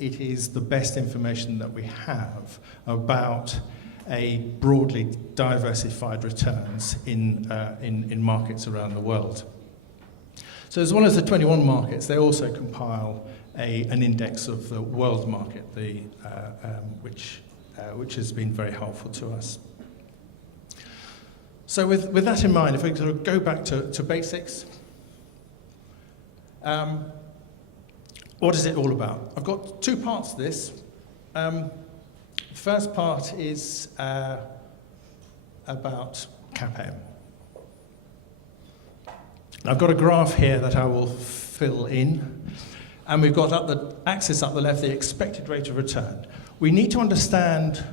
it is the best information that we have about a broadly diversified returns in markets around the world. So as well as the 21 markets, they also compile an index of the world market, which has been very helpful to us. So with that in mind, if we sort of go back to basics, what is it all about? I've got two parts to this. The first part is about CAPM. I've got a graph here that I will fill in, and we've got up the axis up the left, the expected rate of return. We need to understand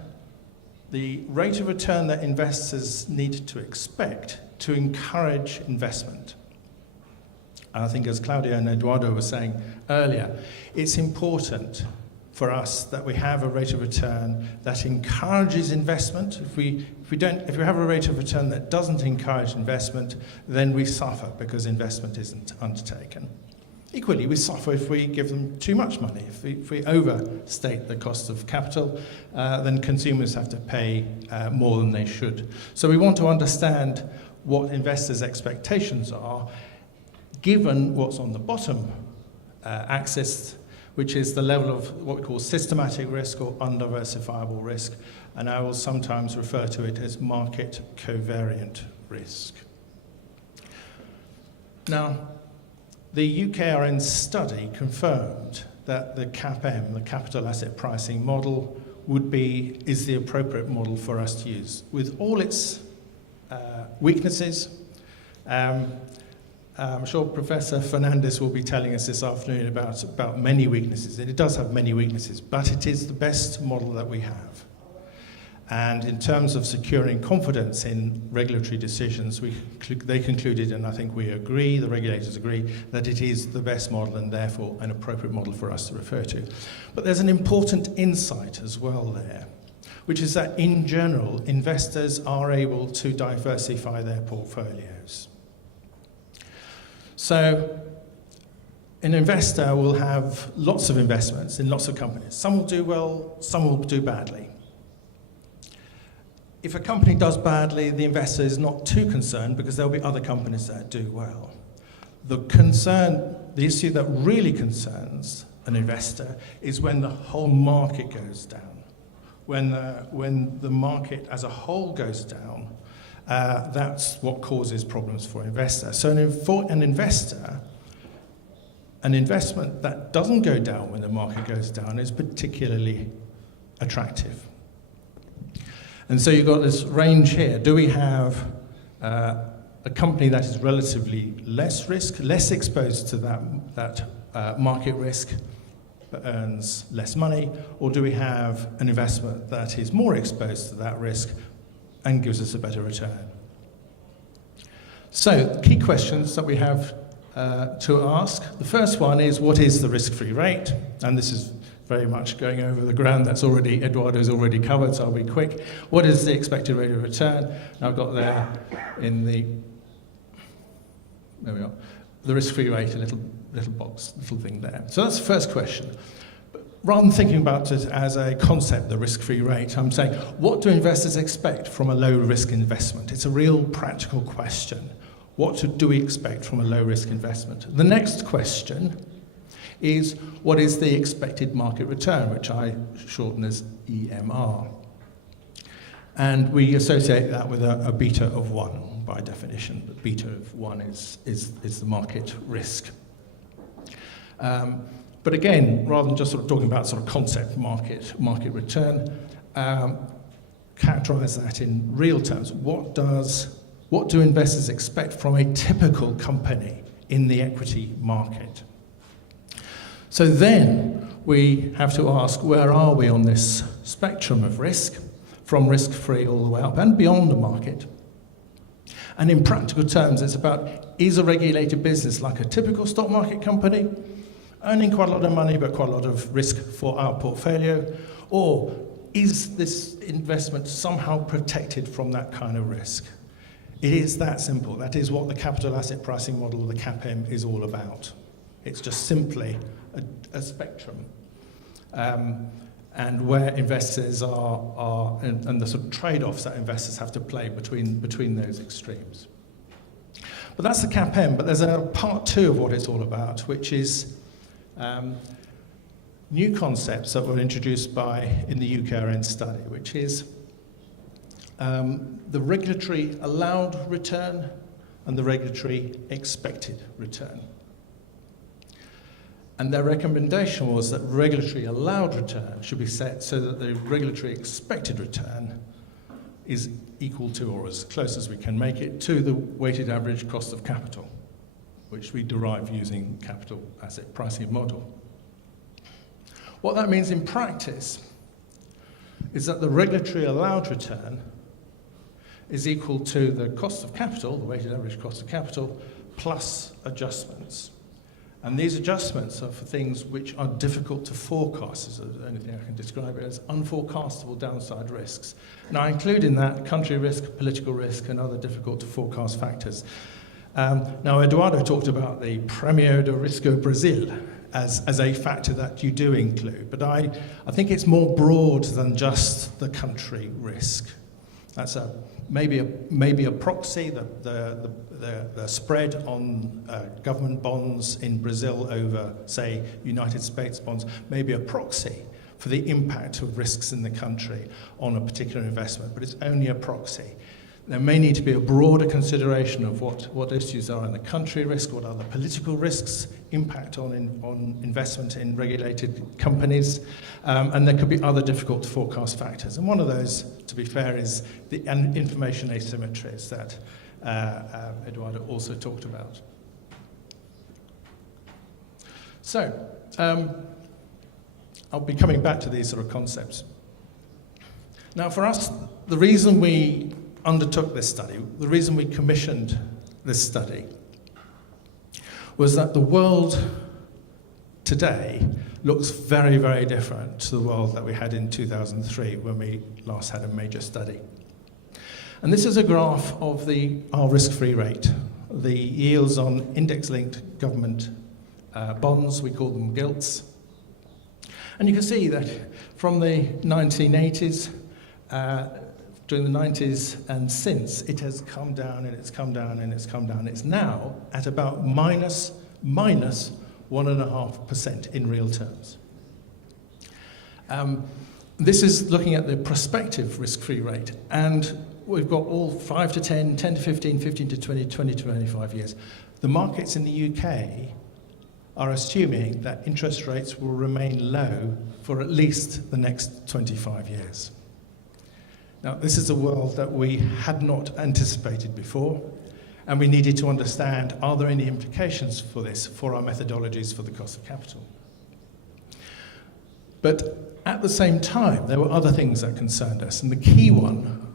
the rate of return that investors need to expect to encourage investment. And I think as Claudia and Eduardo were saying earlier, it's important for us that we have a rate of return that encourages investment. If we have a rate of return that doesn't encourage investment, then we suffer because investment isn't undertaken. Equally, we suffer if we give them too much money. If we overstate the cost of capital, then consumers have to pay more than they should. So we want to understand what investors' expectations are, given what's on the bottom axis, which is the level of what we call systematic risk or undiversifiable risk, and I will sometimes refer to it as market covariant risk. Now, the UKRN study confirmed that the CAPM, the capital asset pricing model, is the appropriate model for us to use. With all its weaknesses, I'm sure Professor Fernandez will be telling us this afternoon about many weaknesses, and it does have many weaknesses, but it is the best model that we have. And in terms of securing confidence in regulatory decisions, they concluded, and I think we agree, the regulators agree, that it is the best model and therefore an appropriate model for us to refer to. But there's an important insight as well there, which is that in general, investors are able to diversify their portfolios. So an investor will have lots of investments in lots of companies. Some will do well, some will do badly. If a company does badly, the investor is not too concerned because there'll be other companies that do well. The issue that really concerns an investor is when the whole market goes down. When the market as a whole goes down, that's what causes problems for investors. So for an investor, an investment that doesn't go down when the market goes down is particularly attractive. And so you've got this range here. Do we have a company that is relatively less risk, less exposed to that market risk, but earns less money? Or do we have an investment that is more exposed to that risk and gives us a better return? So, key questions that we have to ask. The first one is, what is the risk-free rate? And this is very much going over the ground that's Eduardo's already covered, so I'll be quick. What is the expected rate of return? And I've got there in there we are, the risk-free rate, a little box, little thing there. So that's the first question. But rather than thinking about it as a concept, the risk-free rate, I'm saying, what do investors expect from a low-risk investment? It's a real practical question. What do we expect from a low-risk investment? The next question is, what is the expected market return, which I shorten as EMR? And we associate that with a beta of 1 by definition. The beta of 1 is the market risk. But again, rather than just sort of talking about sort of concept market return, characterize that in real terms. What do investors expect from a typical company in the equity market? So then we have to ask, where are we on this spectrum of risk, from risk-free all the way up and beyond the market? And in practical terms, it's about, is a regulated business like a typical stock market company, earning quite a lot of money but quite a lot of risk for our portfolio, or is this investment somehow protected from that kind of risk? It is that simple. That is what the capital asset pricing model, the CAPM, is all about. It's just simply a spectrum, and where investors are and the sort of trade-offs that investors have to play between those extremes. But that's the CAPM, but there's a part 2 of what it's all about, which is new concepts that were introduced in the UKRN study, which is the regulatory allowed return and the regulatory expected return. And their recommendation was that regulatory allowed return should be set so that the regulatory expected return is equal to, or as close as we can make it, to the weighted average cost of capital, which we derive using capital asset pricing model. What that means in practice is that the regulatory allowed return is equal to the cost of capital, the weighted average cost of capital, plus adjustments. And these adjustments are for things which are difficult to forecast, is the only thing I can describe it as, unforecastable downside risks. And I include in that country risk, political risk, and other difficult to forecast factors. Now, Eduardo talked about the Premio de Risco Brazil as a factor that you do include, but I think it's more broad than just the country risk. That's maybe a proxy, the spread on government bonds in Brazil over, say, United States bonds, may be a proxy for the impact of risks in the country on a particular investment, but it's only a proxy. There may need to be a broader consideration of what issues are in the country risk, what are the political risks, impact on investment in regulated companies, and there could be other difficult to forecast factors. And one of those, to be fair, is the information asymmetries that Eduardo also talked about. So, I'll be coming back to these sort of concepts. Now, for us, the reason we undertook this study, the reason we commissioned this study, was that the world today looks very, very different to the world that we had in 2003 when we last had a major study. And this is a graph of our risk-free rate, the yields on index-linked government bonds, we call them gilts. And you can see that from the 1980s, during the 90s and since, it has come down and it's come down and it's come down. It's now at about minus 1.5% in real terms. This is looking at the prospective risk-free rate, and we've got all 5 to 10, 10 to 15, 15 to 20, 20 to 25 years. The markets in the UK are assuming that interest rates will remain low for at least the next 25 years. Now, this is a world that we had not anticipated before, and we needed to understand, are there any implications for this, for our methodologies for the cost of capital? But at the same time, there were other things that concerned us, and the key one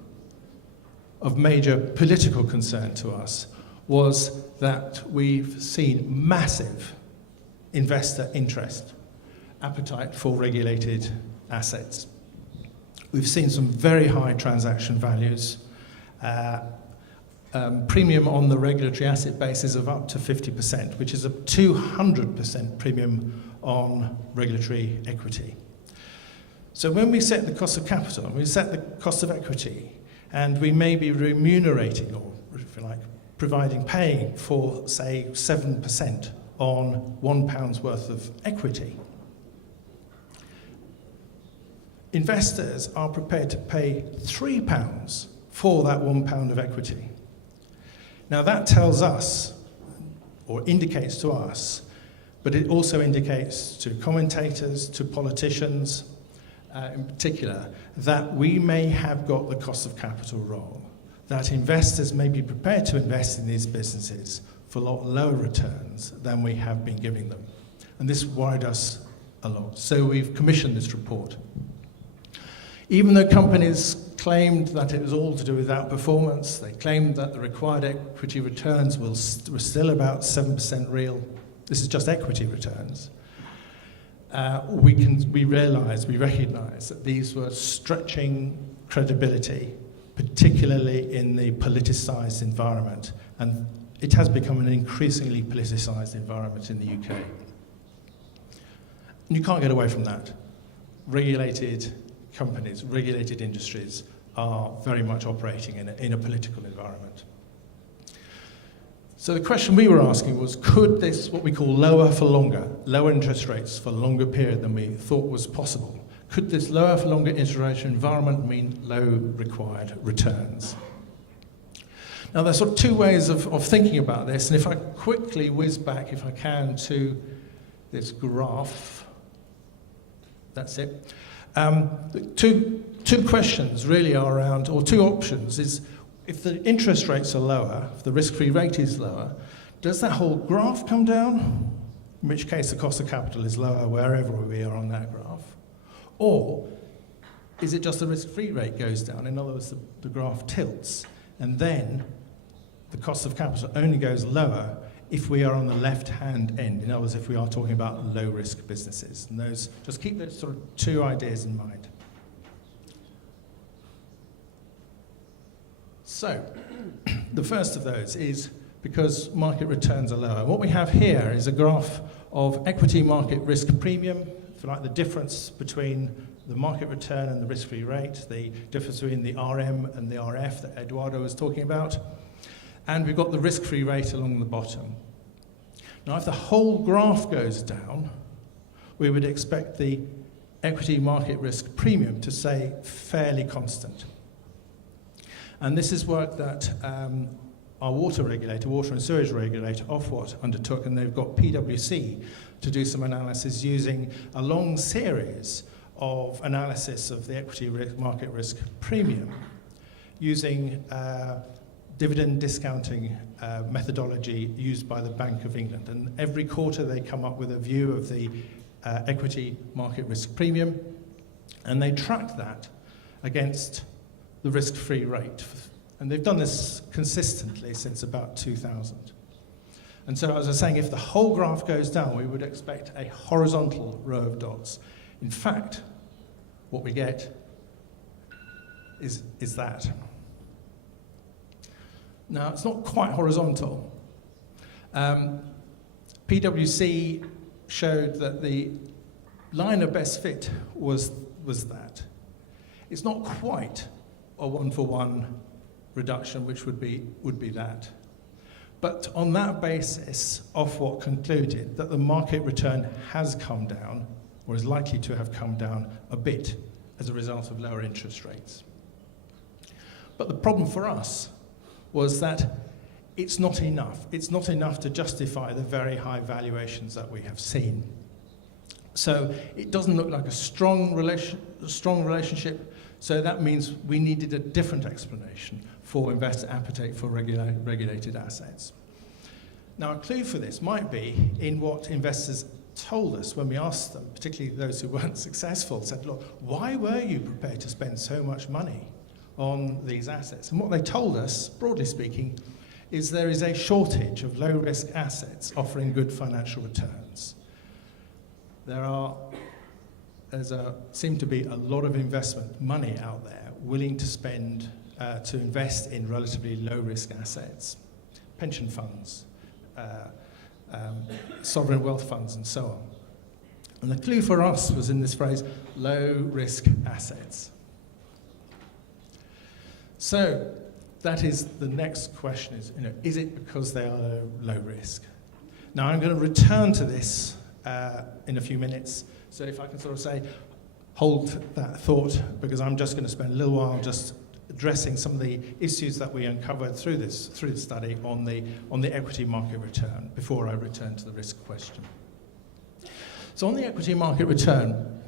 of major political concern to us was that we've seen massive investor interest, appetite for regulated assets. We've seen some very high transaction values, premium on the regulatory asset basis of up to 50%, which is a 200% premium on regulatory equity. So when we set the cost of capital, we set the cost of equity, and we may be remunerating, or if you like, paying for, say, 7% on £1 worth of equity. Investors are prepared to pay £3 for that £1 of equity. Now that tells us, or indicates to us, but it also indicates to commentators, to politicians in particular, that we may have got the cost of capital wrong, that investors may be prepared to invest in these businesses for a lot lower returns than we have been giving them. And this worried us a lot. So we've commissioned this report. Even though companies claimed that it was all to do with outperformance, they claimed that the required equity returns were still about 7% real. This is just equity returns. We recognize that these were stretching credibility, particularly in the politicized environment. And it has become an increasingly politicized environment in the UK. And you can't get away from that. Regulated companies, regulated industries are very much operating in a political environment. So the question we were asking was, could this, what we call lower for longer, lower interest rates for a longer period than we thought was possible, could this lower for longer interest rate environment mean low required returns? Now there's sort of two ways of thinking about this, and if I quickly whiz back, if I can, to this graph, that's it. Two questions really are around, or two options, is if the interest rates are lower, if the risk-free rate is lower, does that whole graph come down? In which case the cost of capital is lower wherever we are on that graph. Or is it just the risk-free rate goes down? In other words, the graph tilts, and then the cost of capital only goes lower if we are on the left-hand end, in other words, if we are talking about low-risk businesses. And those, just keep those sort of two ideas in mind. So, the first of those is because market returns are lower. What we have here is a graph of equity market risk premium, if you like, the difference between the market return and the risk-free rate, the difference between the RM and the RF that Eduardo was talking about, and we've got the risk-free rate along the bottom. Now, if the whole graph goes down, we would expect the equity market risk premium to stay fairly constant. And this is work that our water regulator, water and sewage regulator, Ofwat, undertook, and they've got PwC to do some analysis using a long series of analysis of the equity market risk premium using dividend discounting methodology used by the Bank of England. And every quarter they come up with a view of the equity market risk premium, and they track that against the risk-free rate. And they've done this consistently since about 2000. And so, as I was saying, if the whole graph goes down, we would expect a horizontal row of dots. In fact, what we get is that. Now, it's not quite horizontal. PwC showed that the line of best fit was that. It's not quite a one-for-one reduction, which would be that. But on that basis, Ofwat concluded that the market return has come down, or is likely to have come down a bit as a result of lower interest rates. But the problem for us was that it's not enough. It's not enough to justify the very high valuations that we have seen. So it doesn't look like a strong relationship. So that means we needed a different explanation for investor appetite for regulated assets. Now, a clue for this might be in what investors told us when we asked them, particularly those who weren't successful, said, look, why were you prepared to spend so much money on these assets? And what they told us, broadly speaking, is there is a shortage of low-risk assets offering good financial returns. Seem to be a lot of investment money out there willing to spend to invest in relatively low-risk assets, pension funds, sovereign wealth funds, and so on. And the clue for us was in this phrase, low-risk assets. So that is the next question: is it because they are low risk? Now, I'm going to return to this in a few minutes. So if I can sort of say, hold that thought, because I'm just going to spend a little while just addressing some of the issues that we uncovered through the study on the equity market return before I return to the risk question. So on the equity market return,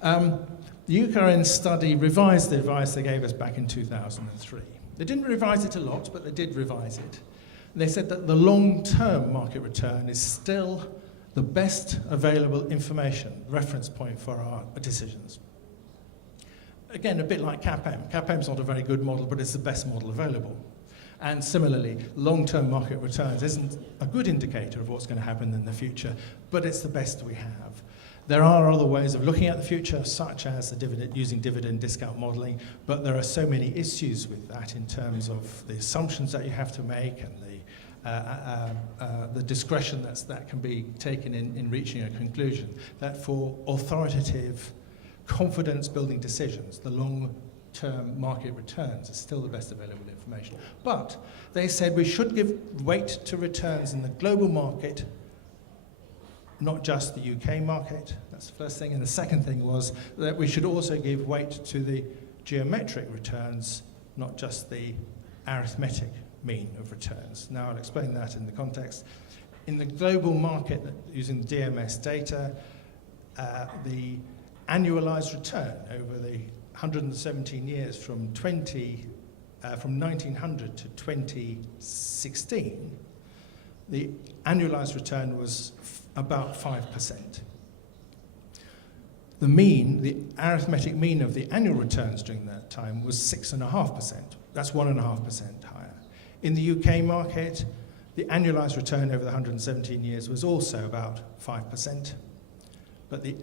the UKRN study revised the advice they gave us back in 2003. They didn't revise it a lot, but they did revise it. And they said that the long-term market return is still the best available information, reference point for our decisions. Again, a bit like CAPM. CAPM's not a very good model, but it's the best model available. And similarly, long-term market returns isn't a good indicator of what's going to happen in the future, but it's the best we have. There are other ways of looking at the future, such as using dividend discount modeling, but there are so many issues with that in terms of the assumptions that you have to make and the discretion that can be taken in reaching a conclusion, that for authoritative, confidence-building decisions, the long-term market returns is still the best available information. But they said we should give weight to returns in the global market, not just the UK market. That's the first thing. And the second thing was that we should also give weight to the geometric returns, not just the arithmetic mean of returns. Now, I'll explain that in the context. In the global market, using the DMS data, the annualized return over the 117 years from 1900 to 2016, the annualized return was about 5%. The mean, the arithmetic mean of the annual returns during that time was 6.5%. That's 1.5% higher. In the UK market, The annualized return over the 117 years was also about 5%, but the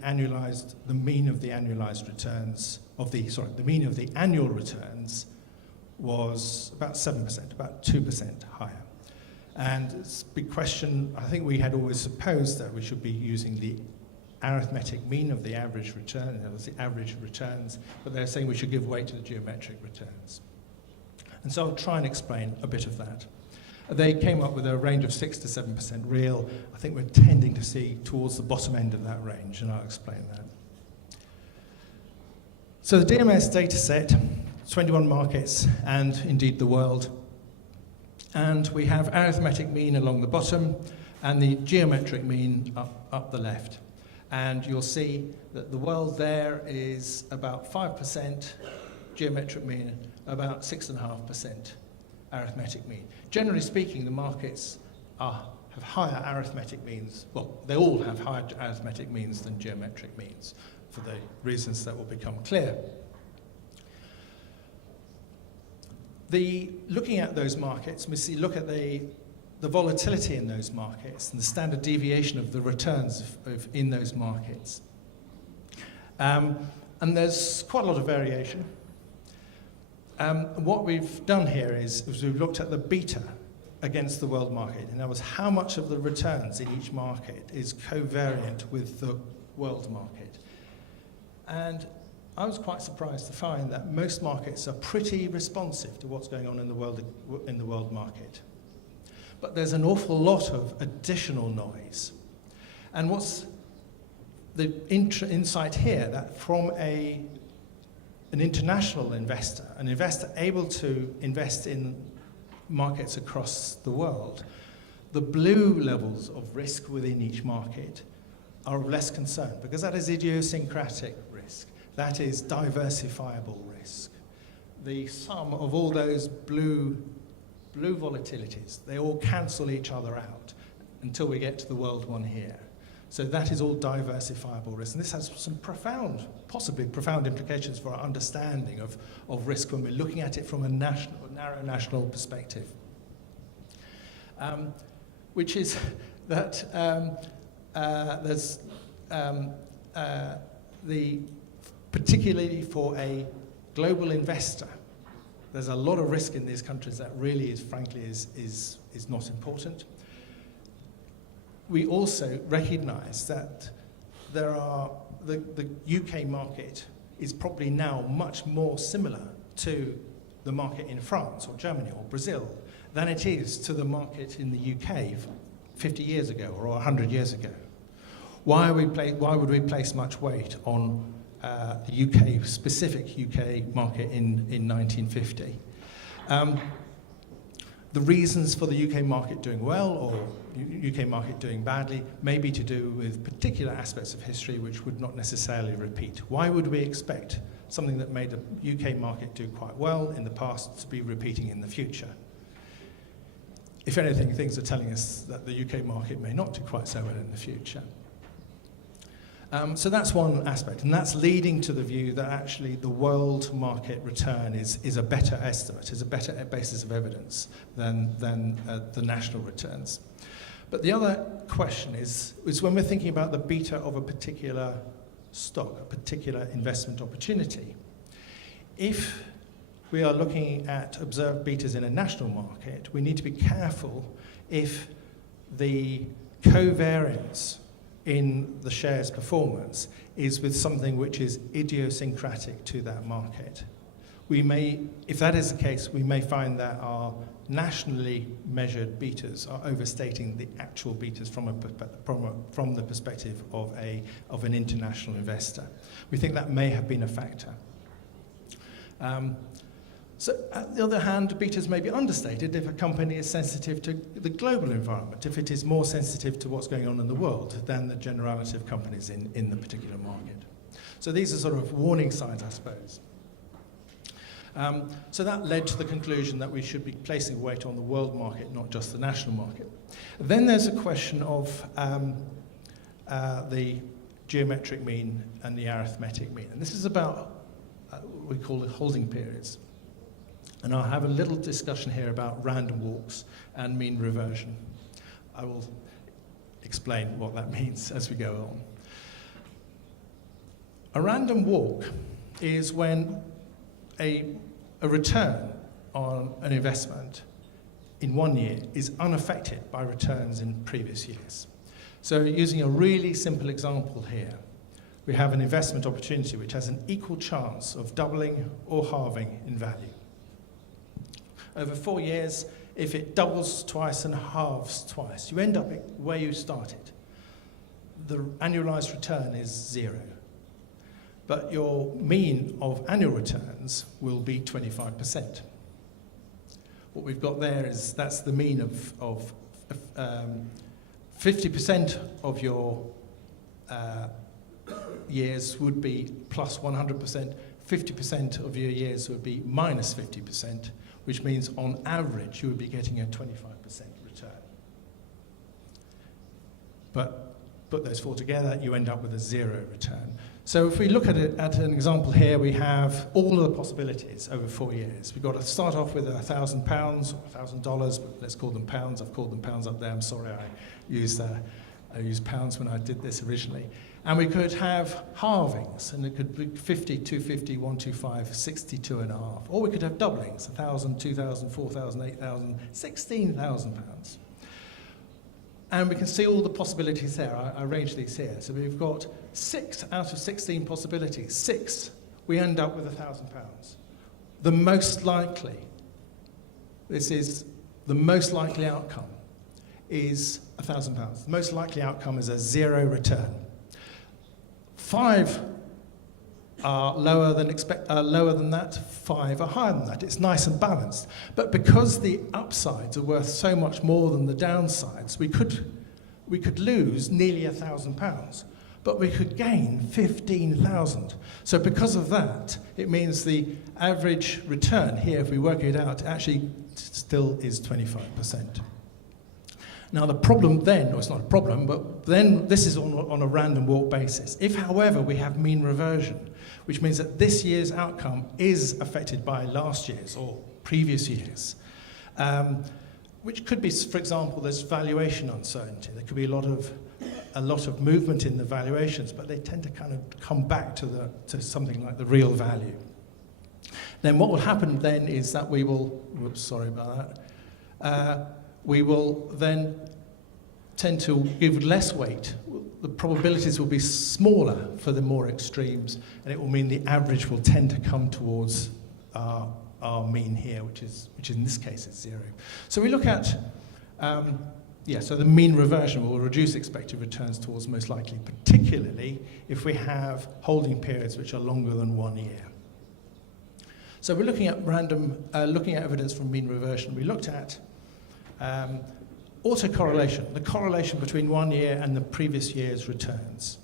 mean of the annualized returns the mean of the annual returns was about 7%, about 2% higher. And it's a big question. I think we had always supposed that we should be using the arithmetic mean of the average return, that was the average returns, but they're saying we should give weight to the geometric returns. And so I'll try and explain a bit of that. They came up with a range of 6 to 7% real. I think we're tending to see towards the bottom end of that range, and I'll explain that. So the DMS data set, 21 markets, and indeed the world. And we have arithmetic mean along the bottom, and the geometric mean up the left. And you'll see that the world there is about 5%, geometric mean about 6.5%. Arithmetic mean. Generally speaking, the markets have higher arithmetic means. Well, they all have higher arithmetic means than geometric means, for the reasons that will become clear. Looking at those markets, we look at the volatility in those markets and the standard deviation of the returns in those markets. And there's quite a lot of variation. What we've done here is we've looked at the beta against the world market, and that was how much of the returns in each market is covariant with the world market. And I was quite surprised to find that most markets are pretty responsive to what's going on in the world market. But there's an awful lot of additional noise. And what's the insight here, that from an international investor, an investor able to invest in markets across the world, the blue levels of risk within each market are of less concern, because that is idiosyncratic risk. That is diversifiable risk. The sum of all those blue volatilities, they all cancel each other out until we get to the world one here. So that is all diversifiable risk. And this has some possibly profound implications for our understanding of risk when we're looking at it from a narrow national perspective. Which is that there's particularly for a global investor, there's a lot of risk in these countries that really is not important. We also recognise that the UK market is probably now much more similar to the market in France or Germany or Brazil than it is to the market in the UK 50 years ago or 100 years ago. Why would we place much weight on the specific UK market in 1950? The reasons for the UK market doing well or UK market doing badly may be to do with particular aspects of history which would not necessarily repeat. Why would we expect something that made the UK market do quite well in the past to be repeating in the future? If anything, things are telling us that the UK market may not do quite so well in the future. So that's one aspect, and that's leading to the view that actually the world market return is a better estimate, is a better basis of evidence than the national returns. But the other question is when we're thinking about the beta of a particular stock, a particular investment opportunity, if we are looking at observed betas in a national market, we need to be careful if the covariance in the share's performance is with something which is idiosyncratic to that market. If that is the case, we may find that our nationally measured betas are overstating the actual betas from the perspective of an international investor. We think that may have been a factor. So, on the other hand, betas may be understated if a company is sensitive to the global environment, if it is more sensitive to what's going on in the world than the generality of companies in the particular market. So these are sort of warning signs, I suppose. So that led to the conclusion that we should be placing weight on the world market, not just the national market. Then there's a question of the geometric mean and the arithmetic mean. And this is about, we call it holding periods. And I'll have a little discussion here about random walks and mean reversion. I will explain what that means as we go on. A random walk is when a return on an investment in 1 year is unaffected by returns in previous years. So using a really simple example here, we have an investment opportunity which has an equal chance of doubling or halving in value. Over 4 years, if it doubles twice and halves twice, you end up where you started. The annualized return is 0. But your mean of annual returns will be 25%. What we've got there is that's the mean of 50% of your years would be plus 100%, 50% of your years would be minus 50%, which means on average you would be getting a 25% return. But put those four together, you end up with a 0 return. So if we look at it at an example here, we have all of the possibilities over 4 years. We've got to start off with £1,000 or $1,000, but let's call them pounds. I've called them pounds up there. I'm sorry, I used pounds when I did this originally. And we could have halvings, and it could be 50, 250, 125, 62.5. Or we could have doublings, 1,000, 2,000, 4,000, 8,000, 16,000 pounds. And we can see all the possibilities there. I arranged these here. So we've got 6 out of 16 possibilities. 6, we end up with £1,000. The most likely, this is the most likely outcome, is £1,000. The most likely outcome is a 0 return. 5 are lower than that, 5 are higher than that. It's nice and balanced. But because the upsides are worth so much more than the downsides, we could lose nearly £1,000, but we could gain 15,000. So because of that, it means the average return here, if we work it out, actually still is 25%. Now the problem then, or it's not a problem, but then this is on a random walk basis. If, however, we have mean reversion, which means that this year's outcome is affected by last year's or previous years, which could be, for example, there's valuation uncertainty. There could be a lot of movement in the valuations, but they tend to kind of come back to something like the real value. Then what will happen then is that we will, whoops, sorry about that, we will then tend to give less weight. The probabilities will be smaller for the more extremes, and it will mean the average will tend to come towards our mean here, which in this case is 0. So we look at, so the mean reversion will reduce expected returns towards most likely, particularly if we have holding periods which are longer than 1 year. So we're looking at looking at evidence from mean reversion. We looked at autocorrelation, the correlation between 1 year and the previous year's returns.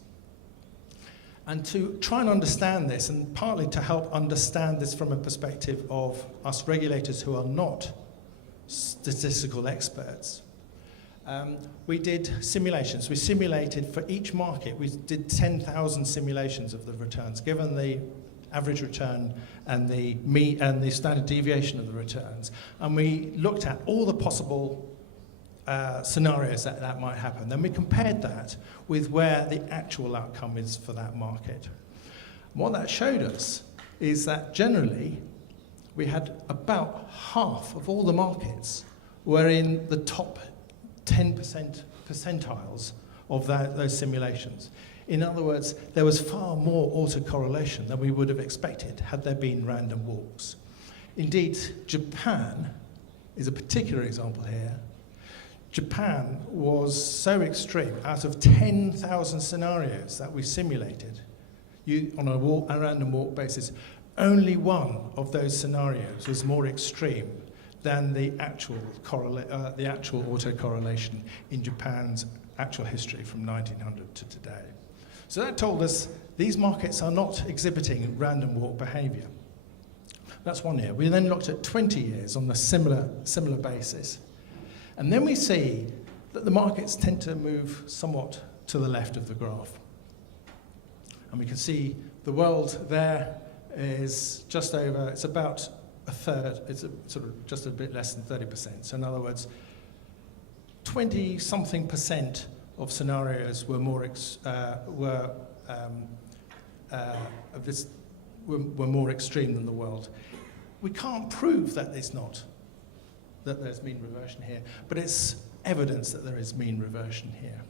And to try and understand this, and partly to help understand this from a perspective of us regulators who are not statistical experts, we did simulations. We simulated for each market, we did 10,000 simulations of the returns, given the average return and the standard deviation of the returns. And we looked at all the possible scenarios that might happen. Then we compared that with where the actual outcome is for that market. And what that showed us is that generally we had about half of all the markets were in the top 10% percentiles of those simulations. In other words, there was far more autocorrelation than we would have expected had there been random walks. Indeed, Japan is a particular example here. Japan was so extreme. Out of 10,000 scenarios that we simulated on a random walk basis, only one of those scenarios was more extreme than the actual autocorrelation in Japan's actual history from 1900 to today. So that told us these markets are not exhibiting random walk behaviour. That's 1 year. We then looked at 20 years on a similar basis. And then we see that the markets tend to move somewhat to the left of the graph. And we can see the world there is just over, it's about a third, it's sort of just a bit less than 30%. So in other words, 20-something% of scenarios were more more extreme than the world. We can't prove that there's mean reversion here, but it's evidence that there is mean reversion here.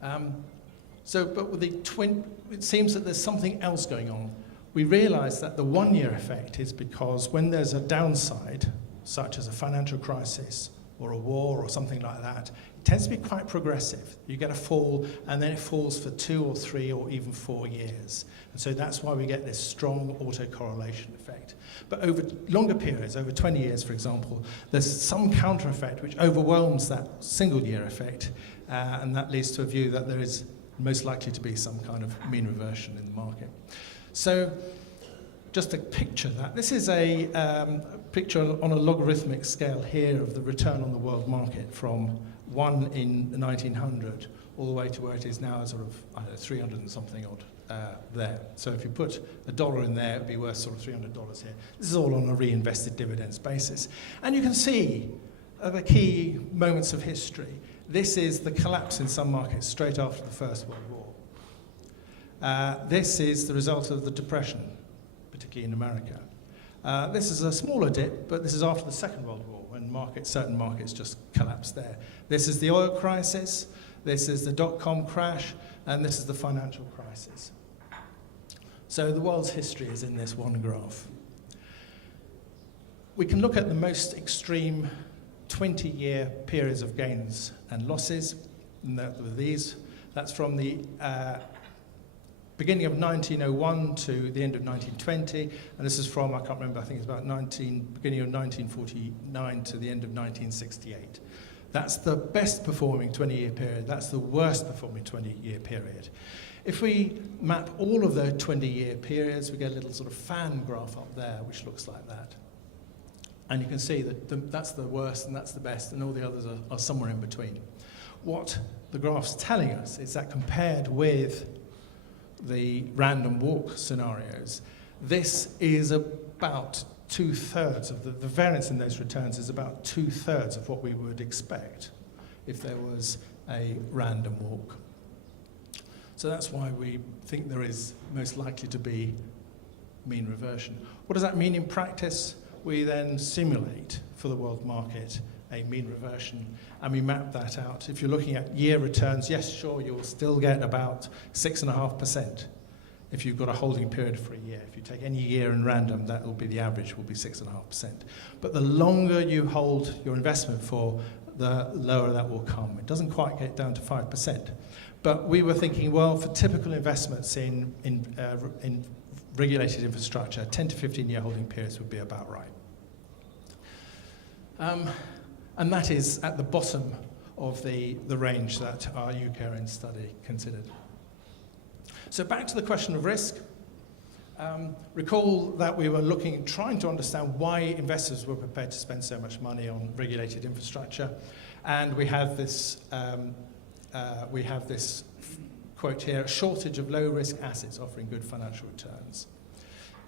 But with it seems that there's something else going on. We realize that the 1 year effect is because when there's a downside, such as a financial crisis or a war or something like that, it tends to be quite progressive. You get a fall, and then it falls for 2 or 3 or even 4 years. And so that's why we get this strong autocorrelation effect. But over longer periods, over 20 years, for example, there's some counter effect which overwhelms that single year effect, and that leads to a view that there is most likely to be some kind of mean reversion in the market. So just to picture that, this is a picture on a logarithmic scale here of the return on the world market from 1 in 1900 all the way to where it is now, sort of, I don't know, 300 and something odd there. So if you put $1 in there, it would be worth sort of $300 here. This is all on a reinvested dividends basis. And you can see the key moments of history. This is the collapse in some markets straight after the First World War. This is the result of the Depression, particularly in America. This is a smaller dip, but this is after the Second World War, when certain markets just collapsed there. This is the oil crisis, this is the dot-com crash, and this is the financial crisis. So the world's history is in this one graph. We can look at the most extreme 20-year periods of gains and losses. And with these, that's from the beginning of 1901 to the end of 1920, and this is from, I can't remember, I think it's about beginning of 1949 to the end of 1968. That's the best performing 20-year period. That's the worst performing 20-year period. If we map all of the 20-year periods, we get a little sort of fan graph up there, which looks like that. And you can see that that's the worst and that's the best, and all the others are somewhere in between. What the graph's telling us is that compared with the random walk scenarios, this is about 2/3 of the variance in those returns is about 2/3 of what we would expect if there was a random walk. So that's why we think there is most likely to be mean reversion. What does that mean in practice? We then simulate for the world market a mean reversion, and we map that out. If you're looking at year returns, yes, sure, you'll still get about 6.5% if you've got a holding period for a year. If you take any year in random, that will be the average, will be 6.5%. But the longer you hold your investment for, the lower that will come. It doesn't quite get down to 5%. But we were thinking, well, for typical investments in regulated infrastructure, 10 to 15-year holding periods would be about right. And that is at the bottom of the range that our UKRN study considered. So back to the question of risk. Recall that we were trying to understand why investors were prepared to spend so much money on regulated infrastructure. And we have this quote here: a shortage of low-risk assets offering good financial returns.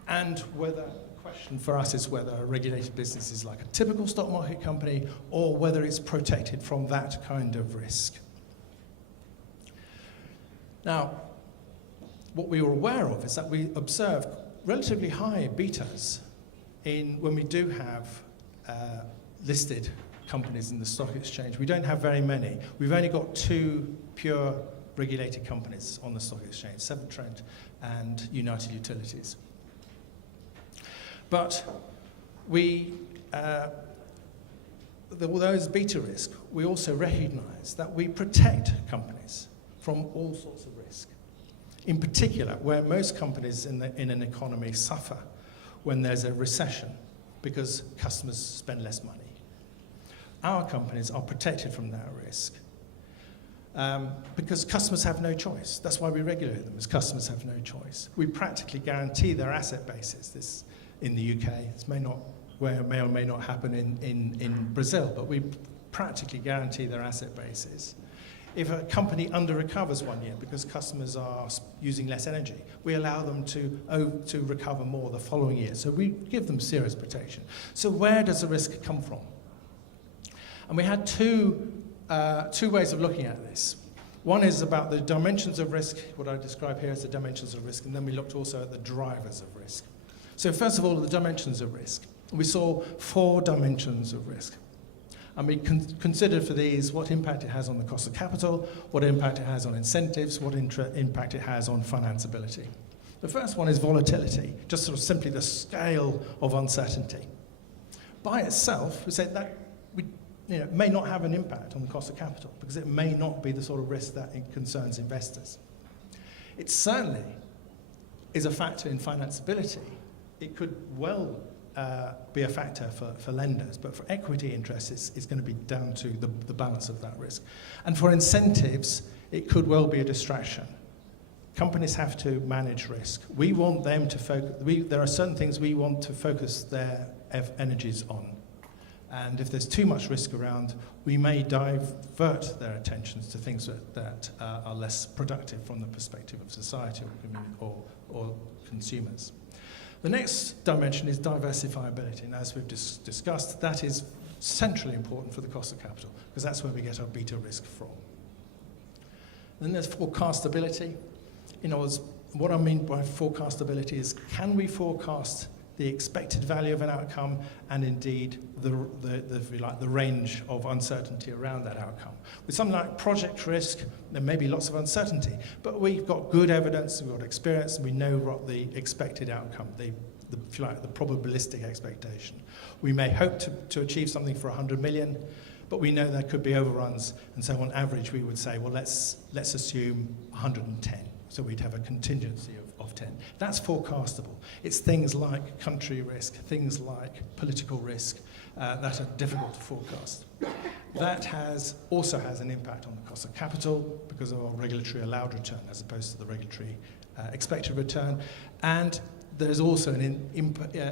And the question for us is whether a regulated business is like a typical stock market company or whether it's protected from that kind of risk. Now, what we were aware of is that we observe relatively high betas when we do have listed companies in the stock exchange. We don't have very many. We've only got 2 pure regulated companies on the stock exchange, Severn Trent and United Utilities. But those beta risk, we also recognize that we protect companies from all sorts of risk. In particular, where most companies in an economy suffer when there's a recession because customers spend less money. Our companies are protected from that risk because customers have no choice. That's why we regulate them, as customers have no choice. We practically guarantee their asset bases. This in the UK, this may or may not happen in Brazil, but we practically guarantee their asset bases If a company under-recovers 1 year because customers are using less energy, we allow them to recover more the following year. So we give them serious protection. So where does the risk come from? And we had two ways of looking at this. One is about the dimensions of risk, what I describe here as the dimensions of risk, and then we looked also at the drivers of risk. So first of all, the dimensions of risk. We saw 4 dimensions of risk. And we considered for these what impact it has on the cost of capital, what impact it has on incentives, what impact it has on financeability. The first one is volatility, just sort of simply the scale of uncertainty. By itself, we said that may not have an impact on the cost of capital because it may not be the sort of risk that it concerns investors. It certainly is a factor in financeability. It could well be a factor for lenders, but for equity interests, it's going to be down to the balance of that risk. And for incentives, it could well be a distraction. Companies have to manage risk. We want them to focus. There are certain things we want to focus their energies on. And if there's too much risk around, we may divert their attentions to things that are less productive from the perspective of society or consumers. The next dimension is diversifiability. And as we've discussed, that is centrally important for the cost of capital, because that's where we get our beta risk from. Then there's forecastability. What I mean by forecastability is, can we forecast the expected value of an outcome, and indeed the range of uncertainty around that outcome. With something like project risk, there may be lots of uncertainty, but we've got good evidence, we've got experience, and we know what the expected outcome, the probabilistic expectation. We may hope to achieve something for 100 million, but we know there could be overruns, and so on average we would say, well, let's assume 110. So we'd have a contingency of 10. That's forecastable. It's things like country risk, things like political risk that are difficult to forecast. That also has an impact on the cost of capital because of our regulatory allowed return as opposed to the regulatory expected return. And there's also an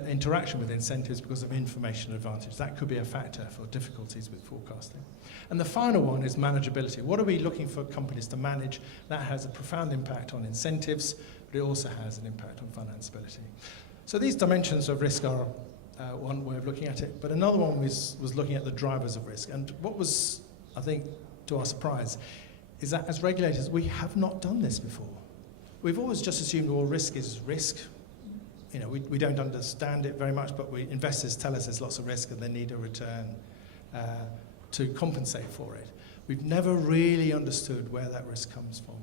interaction with incentives because of information advantage. That could be a factor for difficulties with forecasting. And the final one is manageability. What are we looking for companies to manage? That has a profound impact on incentives, but it also has an impact on financeability. So these dimensions of risk are one way of looking at it, but another one was looking at the drivers of risk. And what was, I think, to our surprise, is that as regulators, we have not done this before. We've always just assumed all risk is risk. We don't understand it very much, but investors tell us there's lots of risk and they need a return to compensate for it. We've never really understood where that risk comes from.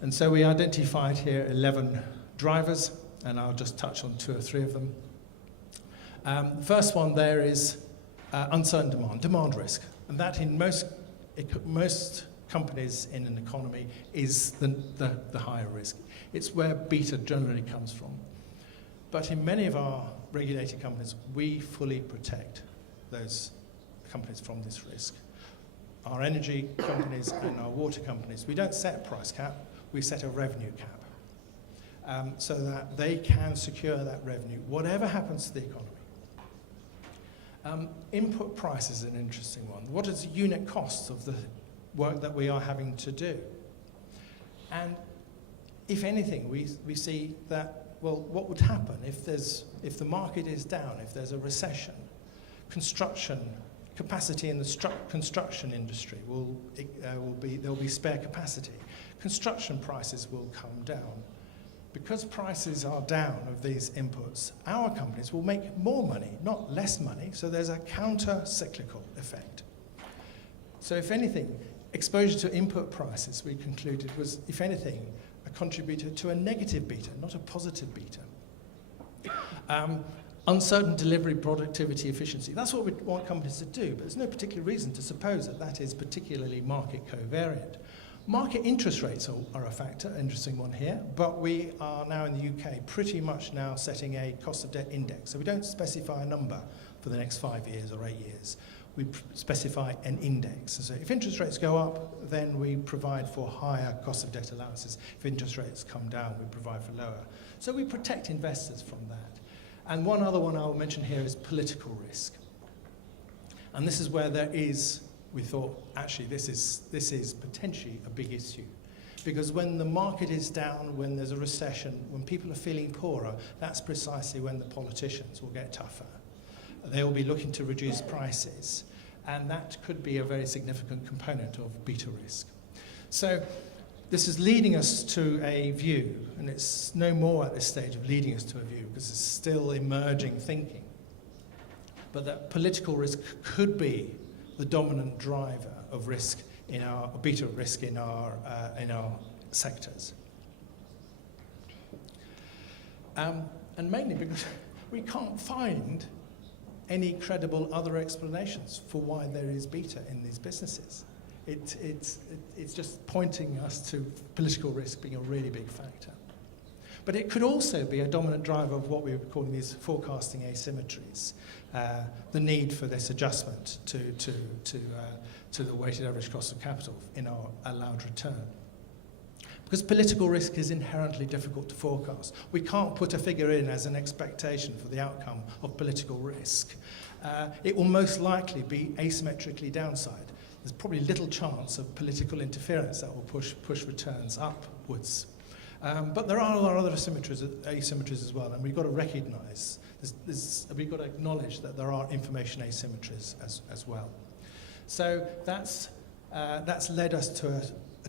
And so we identified here 11 drivers, and I'll just touch on 2 or 3 of them. The first one there is uncertain demand risk. And that in most companies in an economy is the higher risk. It's where beta generally comes from. But in many of our regulated companies, we fully protect those companies from this risk. Our energy companies and our water companies, we don't set a price cap, we set a revenue cap so that they can secure that revenue, whatever happens to the economy. Input price is an interesting one. What is the unit cost of the work that we are having to do? And if anything, we see that, well, what would happen if the market is down, if there's a recession? Construction capacity in the construction industry there'll be spare capacity. Construction prices will come down. Because prices are down of these inputs, our companies will make more money, not less money, so there's a counter-cyclical effect. So if anything, exposure to input prices, we concluded, was, if anything, a contributor to a negative beta, not a positive beta. Uncertain delivery, productivity, efficiency. That's what we want companies to do, but there's no particular reason to suppose that that is particularly market covariant. Market interest rates are a factor, interesting one here, but we are now in the UK pretty much now setting a cost of debt index. So we don't specify a number for the next 5 years or 8 years. We specify an index. So if interest rates go up, then we provide for higher cost of debt allowances. If interest rates come down, we provide for lower. So we protect investors from that. And one other one I'll mention here is political risk. And this is where there is we thought, actually, this is potentially a big issue. Because when the market is down, when there's a recession, when people are feeling poorer, that's precisely when the politicians will get tougher. They will be looking to reduce prices, and that could be a very significant component of beta risk. So this is leading us to a view, and it's no more at this stage of leading us to a view, because it's still emerging thinking, but that political risk could be the dominant driver of risk in our beta risk in our sectors, and mainly because we can't find any credible other explanations for why there is beta in these businesses. It's just pointing us to political risk being a really big factor. But it could also be a dominant driver of what we were calling these forecasting asymmetries, the need for this adjustment to the weighted average cost of capital in our allowed return. Because political risk is inherently difficult to forecast. We can't put a figure in as an expectation for the outcome of political risk. It will most likely be asymmetrically downside. There's probably little chance of political interference that will push returns upwards. But there are other asymmetries as well, and we've got to recognise, we've got to acknowledge that there are information asymmetries as well. So that's led us to a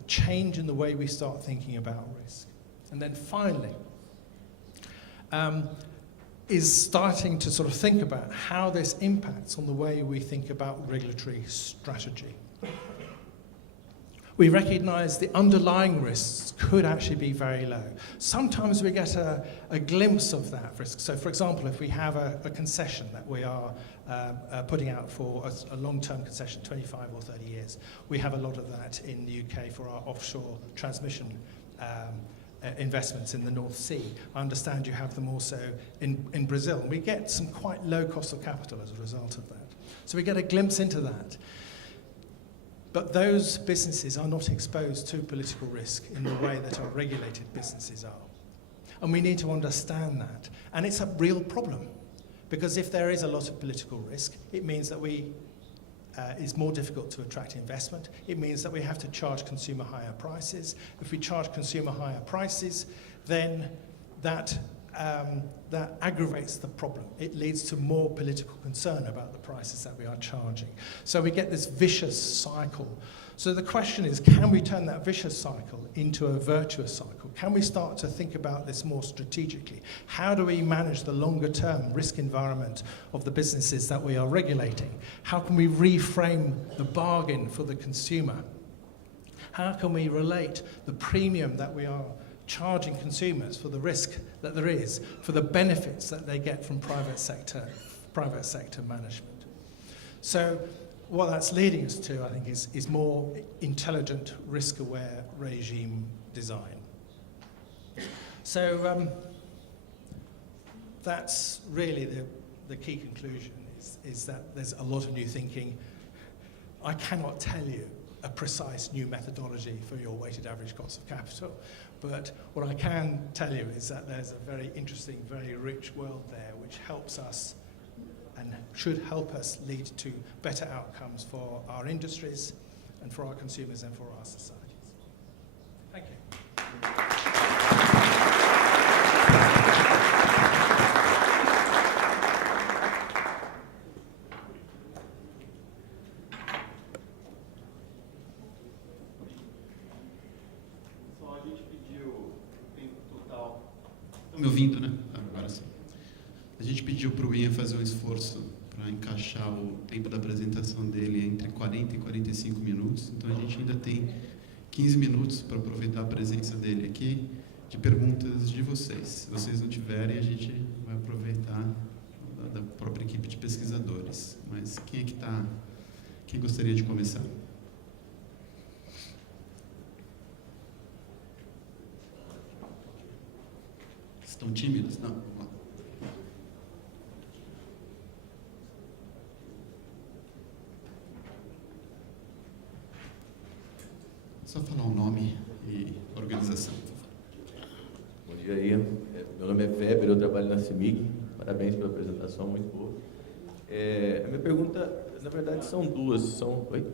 change in the way we start thinking about risk. And then finally, is starting to sort of think about how this impacts on the way we think about regulatory strategy. We recognise the underlying risks could actually be very low. Sometimes we get a glimpse of that risk. So, for example, if we have a concession that we are putting out for a long-term concession, 25 or 30 years, we have a lot of that in the UK for our offshore transmission investments in the North Sea. I understand you have them also in Brazil. We get some quite low cost of capital as a result of that. So we get a glimpse into that. But those businesses are not exposed to political risk in the way that our regulated businesses are. And we need to understand that. And it's a real problem, because if there is a lot of political risk, it means that it's more difficult to attract investment. It means that we have to charge consumer higher prices. If we charge consumer higher prices, then that aggravates the problem. It leads to more political concern about the prices that we are charging. So we get this vicious cycle. So the question is, can we turn that vicious cycle into a virtuous cycle? Can we start to think about this more strategically? How do we manage the longer term risk environment of the businesses that we are regulating? How can we reframe the bargain for the consumer? How can we relate the premium that we are charging consumers for the risk that there is, for the benefits that they get from private sector management? So what that's leading us to, I think, is more intelligent, risk-aware regime design. So that's really the key conclusion, is that there's a lot of new thinking. I cannot tell you a precise new methodology for your weighted average cost of capital, but what I can tell you is that there's a very interesting, very rich world there which helps us and should help us lead to better outcomes for our industries and for our consumers and for our societies. Thank you. Estão me ouvindo, né? Agora sim. A gente pediu para o Ian fazer um esforço para encaixar o tempo da apresentação dele entre 40 e 45 minutos. Então a gente ainda tem 15 minutos para aproveitar a presença dele aqui de perguntas de vocês. Se vocês não tiverem, a gente vai aproveitar da própria equipe de pesquisadores. Mas quem gostaria de começar? Estão tímidos? Não, vamos lá. Só falar o nome e organização. Bom dia, Ian. Meu nome é Weber, eu trabalho na CIMIG. Parabéns pela apresentação, muito boa. A minha pergunta, na verdade, são duas. Oi?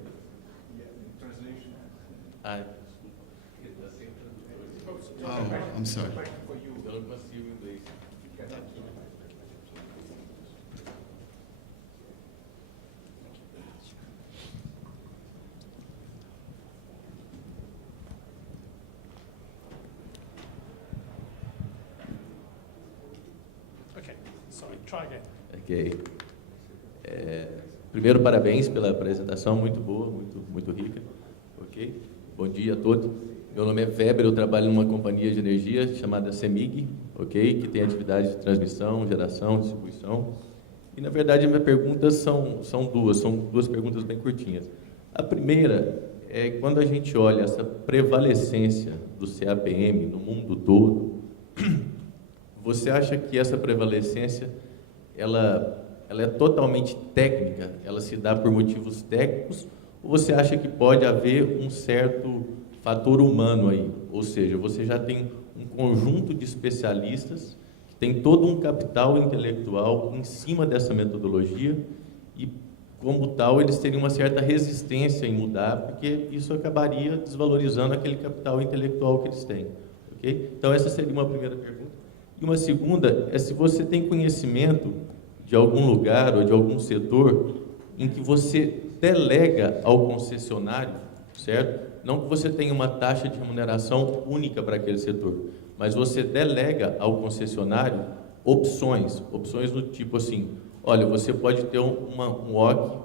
Oh, I'm sorry. Eu não consigo inglês. Okay, sorry, try again. Ok. Primeiro, parabéns pela apresentação, muito boa, muito rica. Ok? Bom dia a todos. Meu nome é Weber, eu trabalho numa companhia de energia chamada Semig, ok? Que tem atividades de transmissão, geração, distribuição. E, na verdade, a minha pergunta são duas perguntas bem curtinhas. A primeira é quando a gente olha essa prevalecência do CAPM no mundo todo, você acha que essa prevalecência ela é totalmente técnica, ela se dá por motivos técnicos, ou você acha que pode haver um certo fator humano aí? Ou seja, você já tem um conjunto de especialistas que tem todo um capital intelectual em cima dessa metodologia e, como tal, eles teriam uma certa resistência em mudar, porque isso acabaria desvalorizando aquele capital intelectual que eles têm. Okay? Então, essa seria uma primeira pergunta. E uma segunda é se você tem conhecimento de algum lugar ou de algum setor em que você delega ao concessionário, certo? Não que você tenha uma taxa de remuneração única para aquele setor, mas você delega ao concessionário opções do tipo assim, olha, você pode ter um OC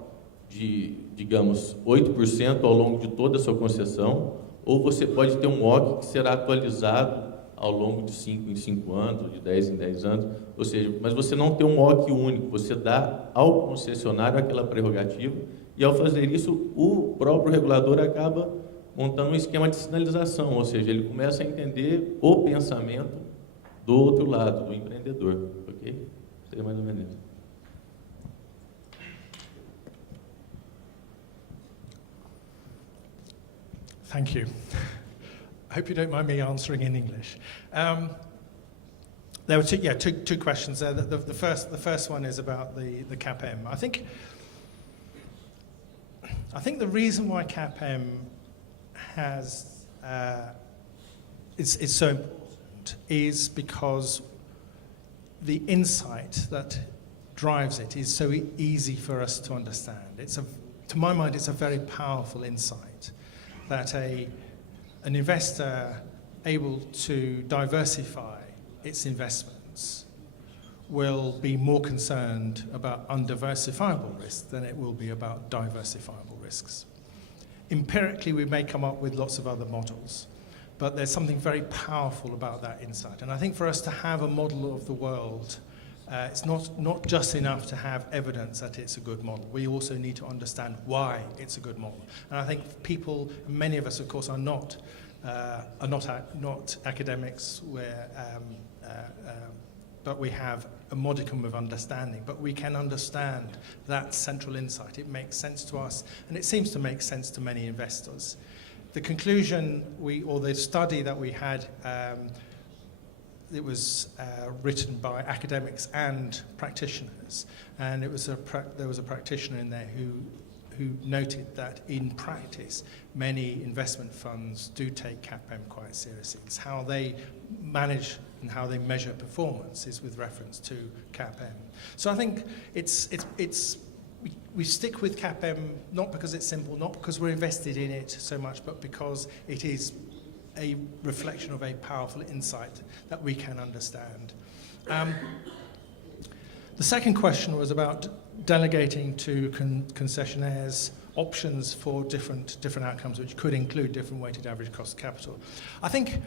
de, digamos, 8% ao longo de toda a sua concessão, ou você pode ter um OC que será atualizado ao longo de 5 em 5 anos, ou de 10 em 10 anos, ou seja, mas você não tem um OC único, você dá ao concessionário aquela prerrogativa, e ao fazer isso, o próprio regulador acaba montando um esquema de sinalização, ou seja, ele começa a entender o pensamento do outro lado, do empreendedor, ok? Seria mais ou menos isso. Thank you. I hope you don't mind me answering in English. There were two questions there. The first one is about the CAPM. I think the reason why CAPM is so important is because the insight that drives it is so easy for us to understand. To my mind, it's a very powerful insight that an investor able to diversify its investments will be more concerned about undiversifiable risks than it will be about diversifiable risks. Empirically, we may come up with lots of other models, but there's something very powerful about that insight. And I think for us to have a model of the world, it's not just enough to have evidence that it's a good model. We also need to understand why it's a good model. And I think people, many of us, of course, are not academics, but we have a modicum of understanding. But we can understand that central insight. It makes sense to us, and it seems to make sense to many investors. The conclusion or the study that we had, it was written by academics and practitioners, and there was a practitioner in there who noted that in practice many investment funds do take CAPM quite seriously. It's how they manage and how they measure performance is with reference to CAPM. So I think we stick with CAPM not because it's simple, not because we're invested in it so much, but because it is a reflection of a powerful insight that we can understand. The second question was about delegating to concessionaires options for different outcomes, which could include different weighted average cost of capital. I think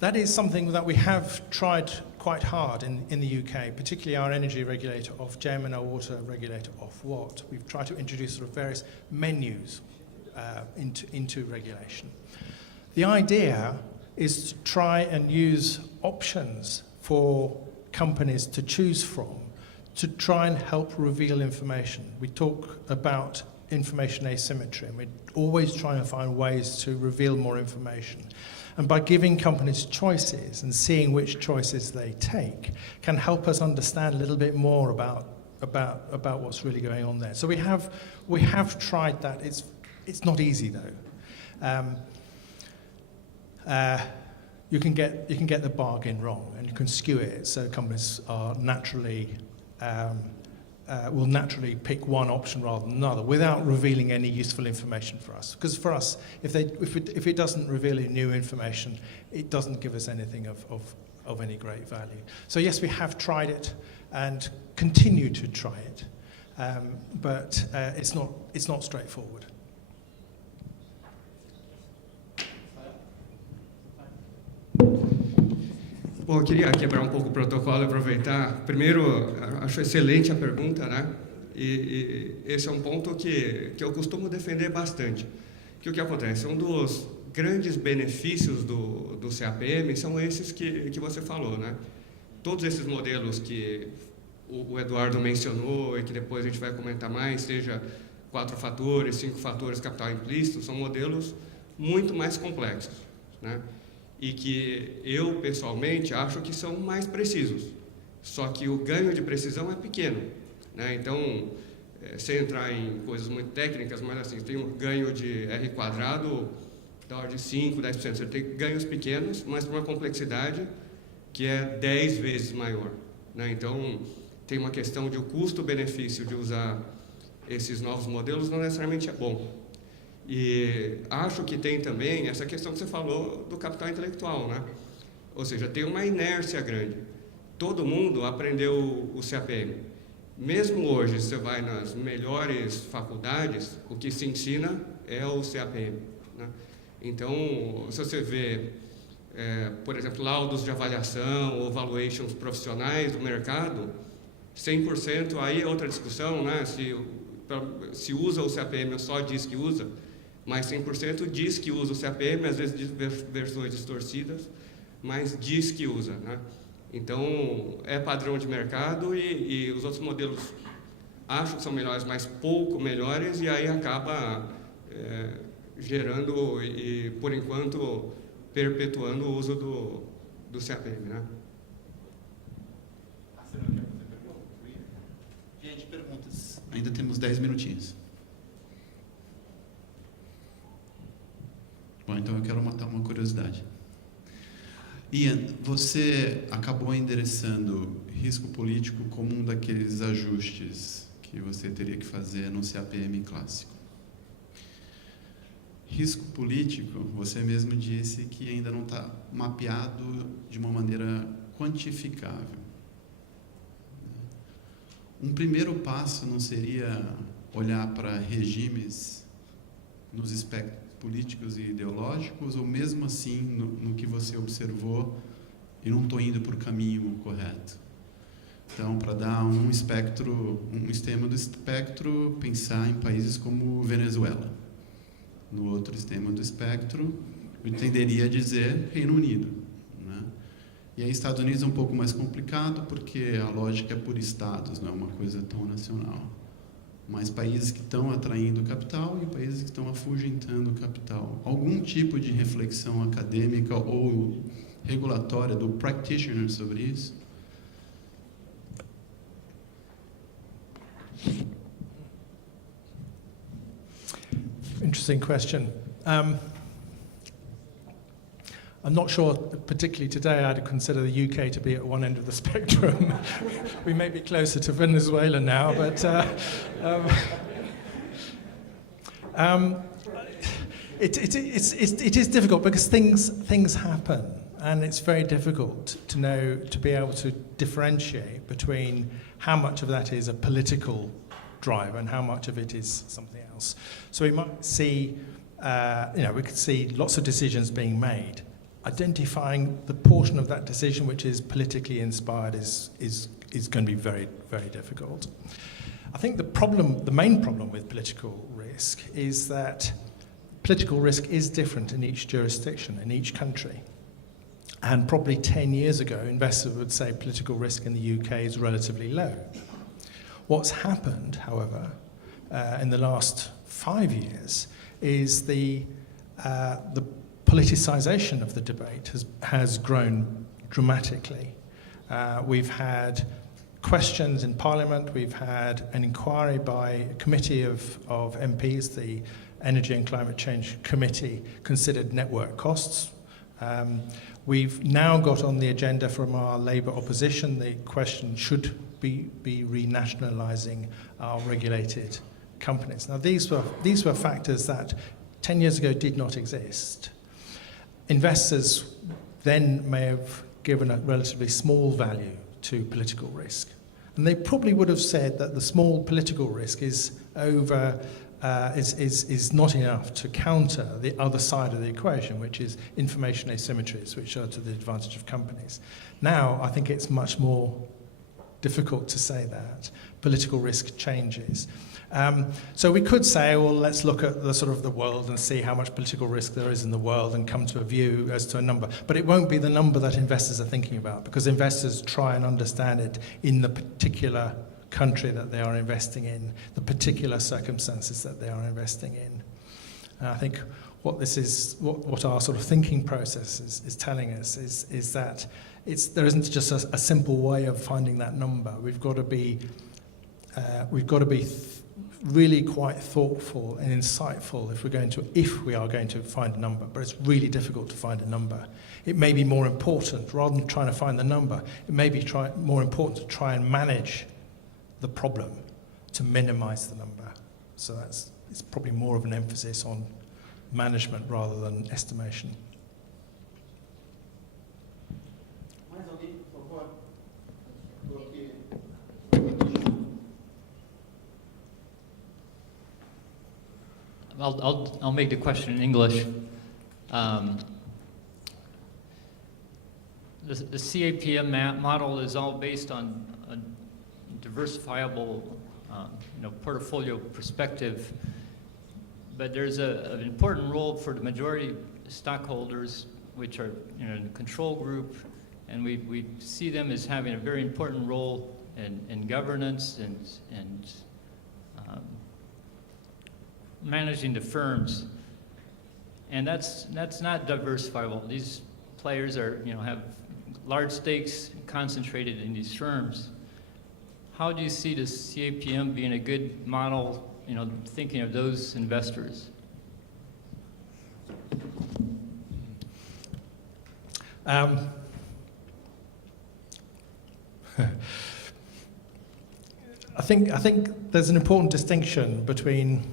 that is something that we have tried quite hard in the UK, particularly our energy regulator, Ofgem, and our water regulator, Ofwat. We've tried to introduce sort of various menus into regulation. The idea is to try and use options for companies to choose from to try and help reveal information. We talk about information asymmetry, and we always try and find ways to reveal more information. And by giving companies choices and seeing which choices they take can help us understand a little bit more about about what's really going on there. So we have tried that. It's not easy though. You can get the bargain wrong, and you can skew it so companies are will naturally pick one option rather than another without revealing any useful information for us. Because for us, if it doesn't reveal any new information, it doesn't give us anything of any great value. So yes, we have tried it and continue to try it, but it's not straightforward. Bom, eu queria quebrar um pouco o protocolo e aproveitar. Primeiro, acho excelente a pergunta, né? E esse é um ponto que eu costumo defender bastante. Que o que acontece? Um dos grandes benefícios do CAPM são esses que você falou, né? Todos esses modelos que o Eduardo mencionou e que depois a gente vai comentar mais, seja 4 fatores, 5 fatores, capital implícito, são modelos muito mais complexos, né? E que eu, pessoalmente, acho que são mais precisos. Só que o ganho de precisão é pequeno, né? Então, sem entrar em coisas muito técnicas, mas assim, tem um ganho de R quadrado da ordem de 5%, 10%. Você tem ganhos pequenos, mas para uma complexidade que é 10 vezes maior, né? Então, tem uma questão de o custo-benefício de usar esses novos modelos não necessariamente é bom. E acho que tem também essa questão que você falou do capital intelectual, né? Ou seja, tem uma inércia grande. Todo mundo aprendeu o CAPM. Mesmo hoje, você vai nas melhores faculdades, o que se ensina é o CAPM, né? Então, se você vê, por exemplo, laudos de avaliação ou valuations profissionais do mercado, 100%, aí é outra discussão, né? Se usa o CAPM ou só diz que usa, mas 100% diz que usa o CAPM, às vezes diz versões distorcidas, mas diz que usa, né? Então, é padrão de mercado e os outros modelos acho que são melhores, mas pouco melhores, e aí acaba gerando e, por enquanto, perpetuando o uso do CAPM, né? Gente, perguntas. Ainda temos 10 minutinhos. Bom, então eu quero matar uma curiosidade. Ian, você acabou endereçando risco político como um daqueles ajustes que você teria que fazer no CAPM clássico. Risco político, você mesmo disse que ainda não está mapeado de uma maneira quantificável. Um primeiro passo não seria olhar para regimes nos espectros políticos e ideológicos, ou mesmo assim, no que você observou, e não estou indo por o caminho correto? Então, para dar um extremo do espectro, pensar em países como Venezuela. No outro extremo do espectro, eu tenderia a dizer Reino Unido, né? E aí, Estados Unidos é um pouco mais complicado, porque a lógica é por estados, não é uma coisa tão nacional. Mas países que estão atraindo capital e países que estão afugentando capital. Algum tipo de reflexão acadêmica ou regulatória do practitioner sobre isso? Interesting question. I'm not sure, particularly today, I'd consider the UK to be at one end of the spectrum. We may be closer to Venezuela now, but it is difficult because things happen, and it's very difficult to be able to differentiate between how much of that is a political drive and how much of it is something else. So we might see, we could see lots of decisions being made. Identifying the portion of that decision which is politically inspired is going to be very, very difficult. I think the main problem with political risk is that political risk is different in each jurisdiction, in each country. And probably 10 years ago, investors would say political risk in the UK is relatively low. What's happened, however, in the last 5 years is the politicization of the debate has grown dramatically. We've had questions in Parliament. We've had an inquiry by a committee of MPs, the Energy and Climate Change Committee, considered network costs. We've now got on the agenda from our Labour opposition the question, should we be renationalising our regulated companies? Now, these were factors that 10 years ago did not exist. Investors then may have given a relatively small value to political risk. And they probably would have said that the small political risk is not enough to counter the other side of the equation, which is information asymmetries, which are to the advantage of companies. Now, I think it's much more difficult to say that. Political risk changes. So we could say, well, let's look at the sort of the world and see how much political risk there is in the world and come to a view as to a number. But it won't be the number that investors are thinking about, because investors try and understand it in the particular country that they are investing in, the particular circumstances that they are investing in. And I think what this is, what our sort of thinking process is telling us is that there isn't just a simple way of finding that number. We've got to be really quite thoughtful and insightful if we are going to find a number, but it's really difficult to find a number. It may be more important, rather than trying to find the number, it may be more important to try and manage the problem, to minimize the number. So it's probably more of an emphasis on management rather than estimation. I'll make the question in English. The CAPM model is all based on a diversifiable, portfolio perspective, but there's an important role for the majority stockholders, which are the control group, and we see them as having a very important role in governance and managing the firms, and that's not diversifiable. These players have large stakes concentrated in these firms. How do you see the CAPM being a good model, thinking of those investors? I think there's an important distinction between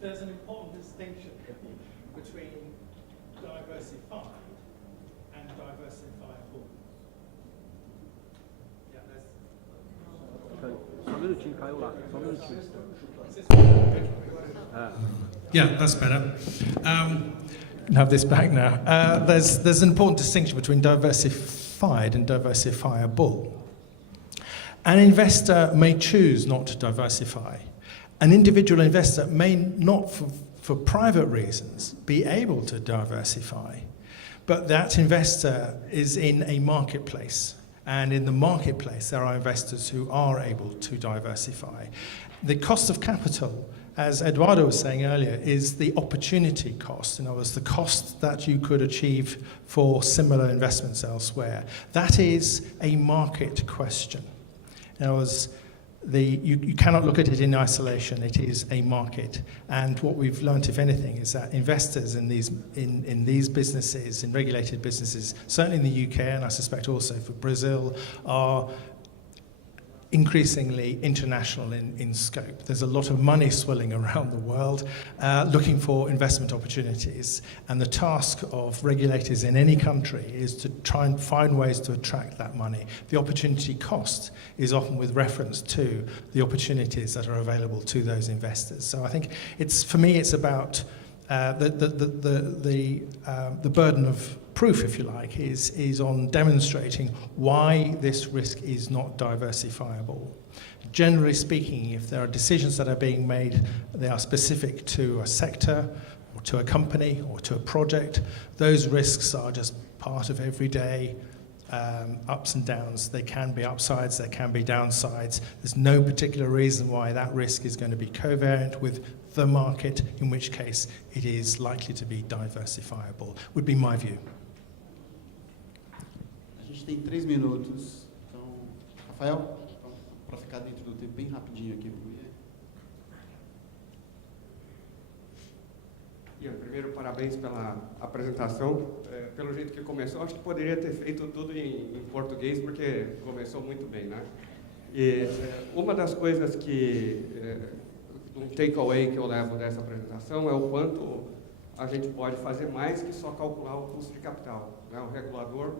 there's an important distinction between diversified and diversifiable. Yeah, that's better. Have this back now. There's an important distinction between diversified and diversifiable. An investor may choose not to diversify. An individual investor may not, for private reasons, be able to diversify, but that investor is in a marketplace, and in the marketplace there are investors who are able to diversify. The cost of capital, as Eduardo was saying earlier, is the opportunity cost. In other words, the cost that you could achieve for similar investments elsewhere. That is a market question. In other words, you cannot look at it in isolation. It is a market. And what we've learned, if anything, is that investors in these businesses, in regulated businesses, certainly in the UK, and I suspect also for Brazil, are increasingly international in scope. There's a lot of money swirling around the world looking for investment opportunities, and the task of regulators in any country is to try and find ways to attract that money. The opportunity cost is often with reference to the opportunities that are available to those investors. So I think for me it's about the burden of proof, if you like, is on demonstrating why this risk is not diversifiable. Generally speaking, if there are decisions that are being made, they are specific to a sector, or to a company, or to a project, those risks are just part of everyday ups and downs. They can be upsides, there can be downsides. There's no particular reason why that risk is going to be covariant with the market, in which case it is likely to be diversifiable, would be my view. A gente tem 3 minutos. Então, Rafael, para ficar dentro do tempo bem rapidinho aqui. Ian, primeiro, parabéns pela apresentação. Pelo jeito que começou, acho que poderia ter feito tudo em português, porque começou muito bem, né? E uma das coisas que, um takeaway que eu levo dessa apresentação é o quanto a gente pode fazer mais que só calcular o custo de capital, né? O regulador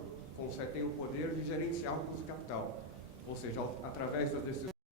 tem o poder de gerenciar o custo de capital. Ou seja, através das decisões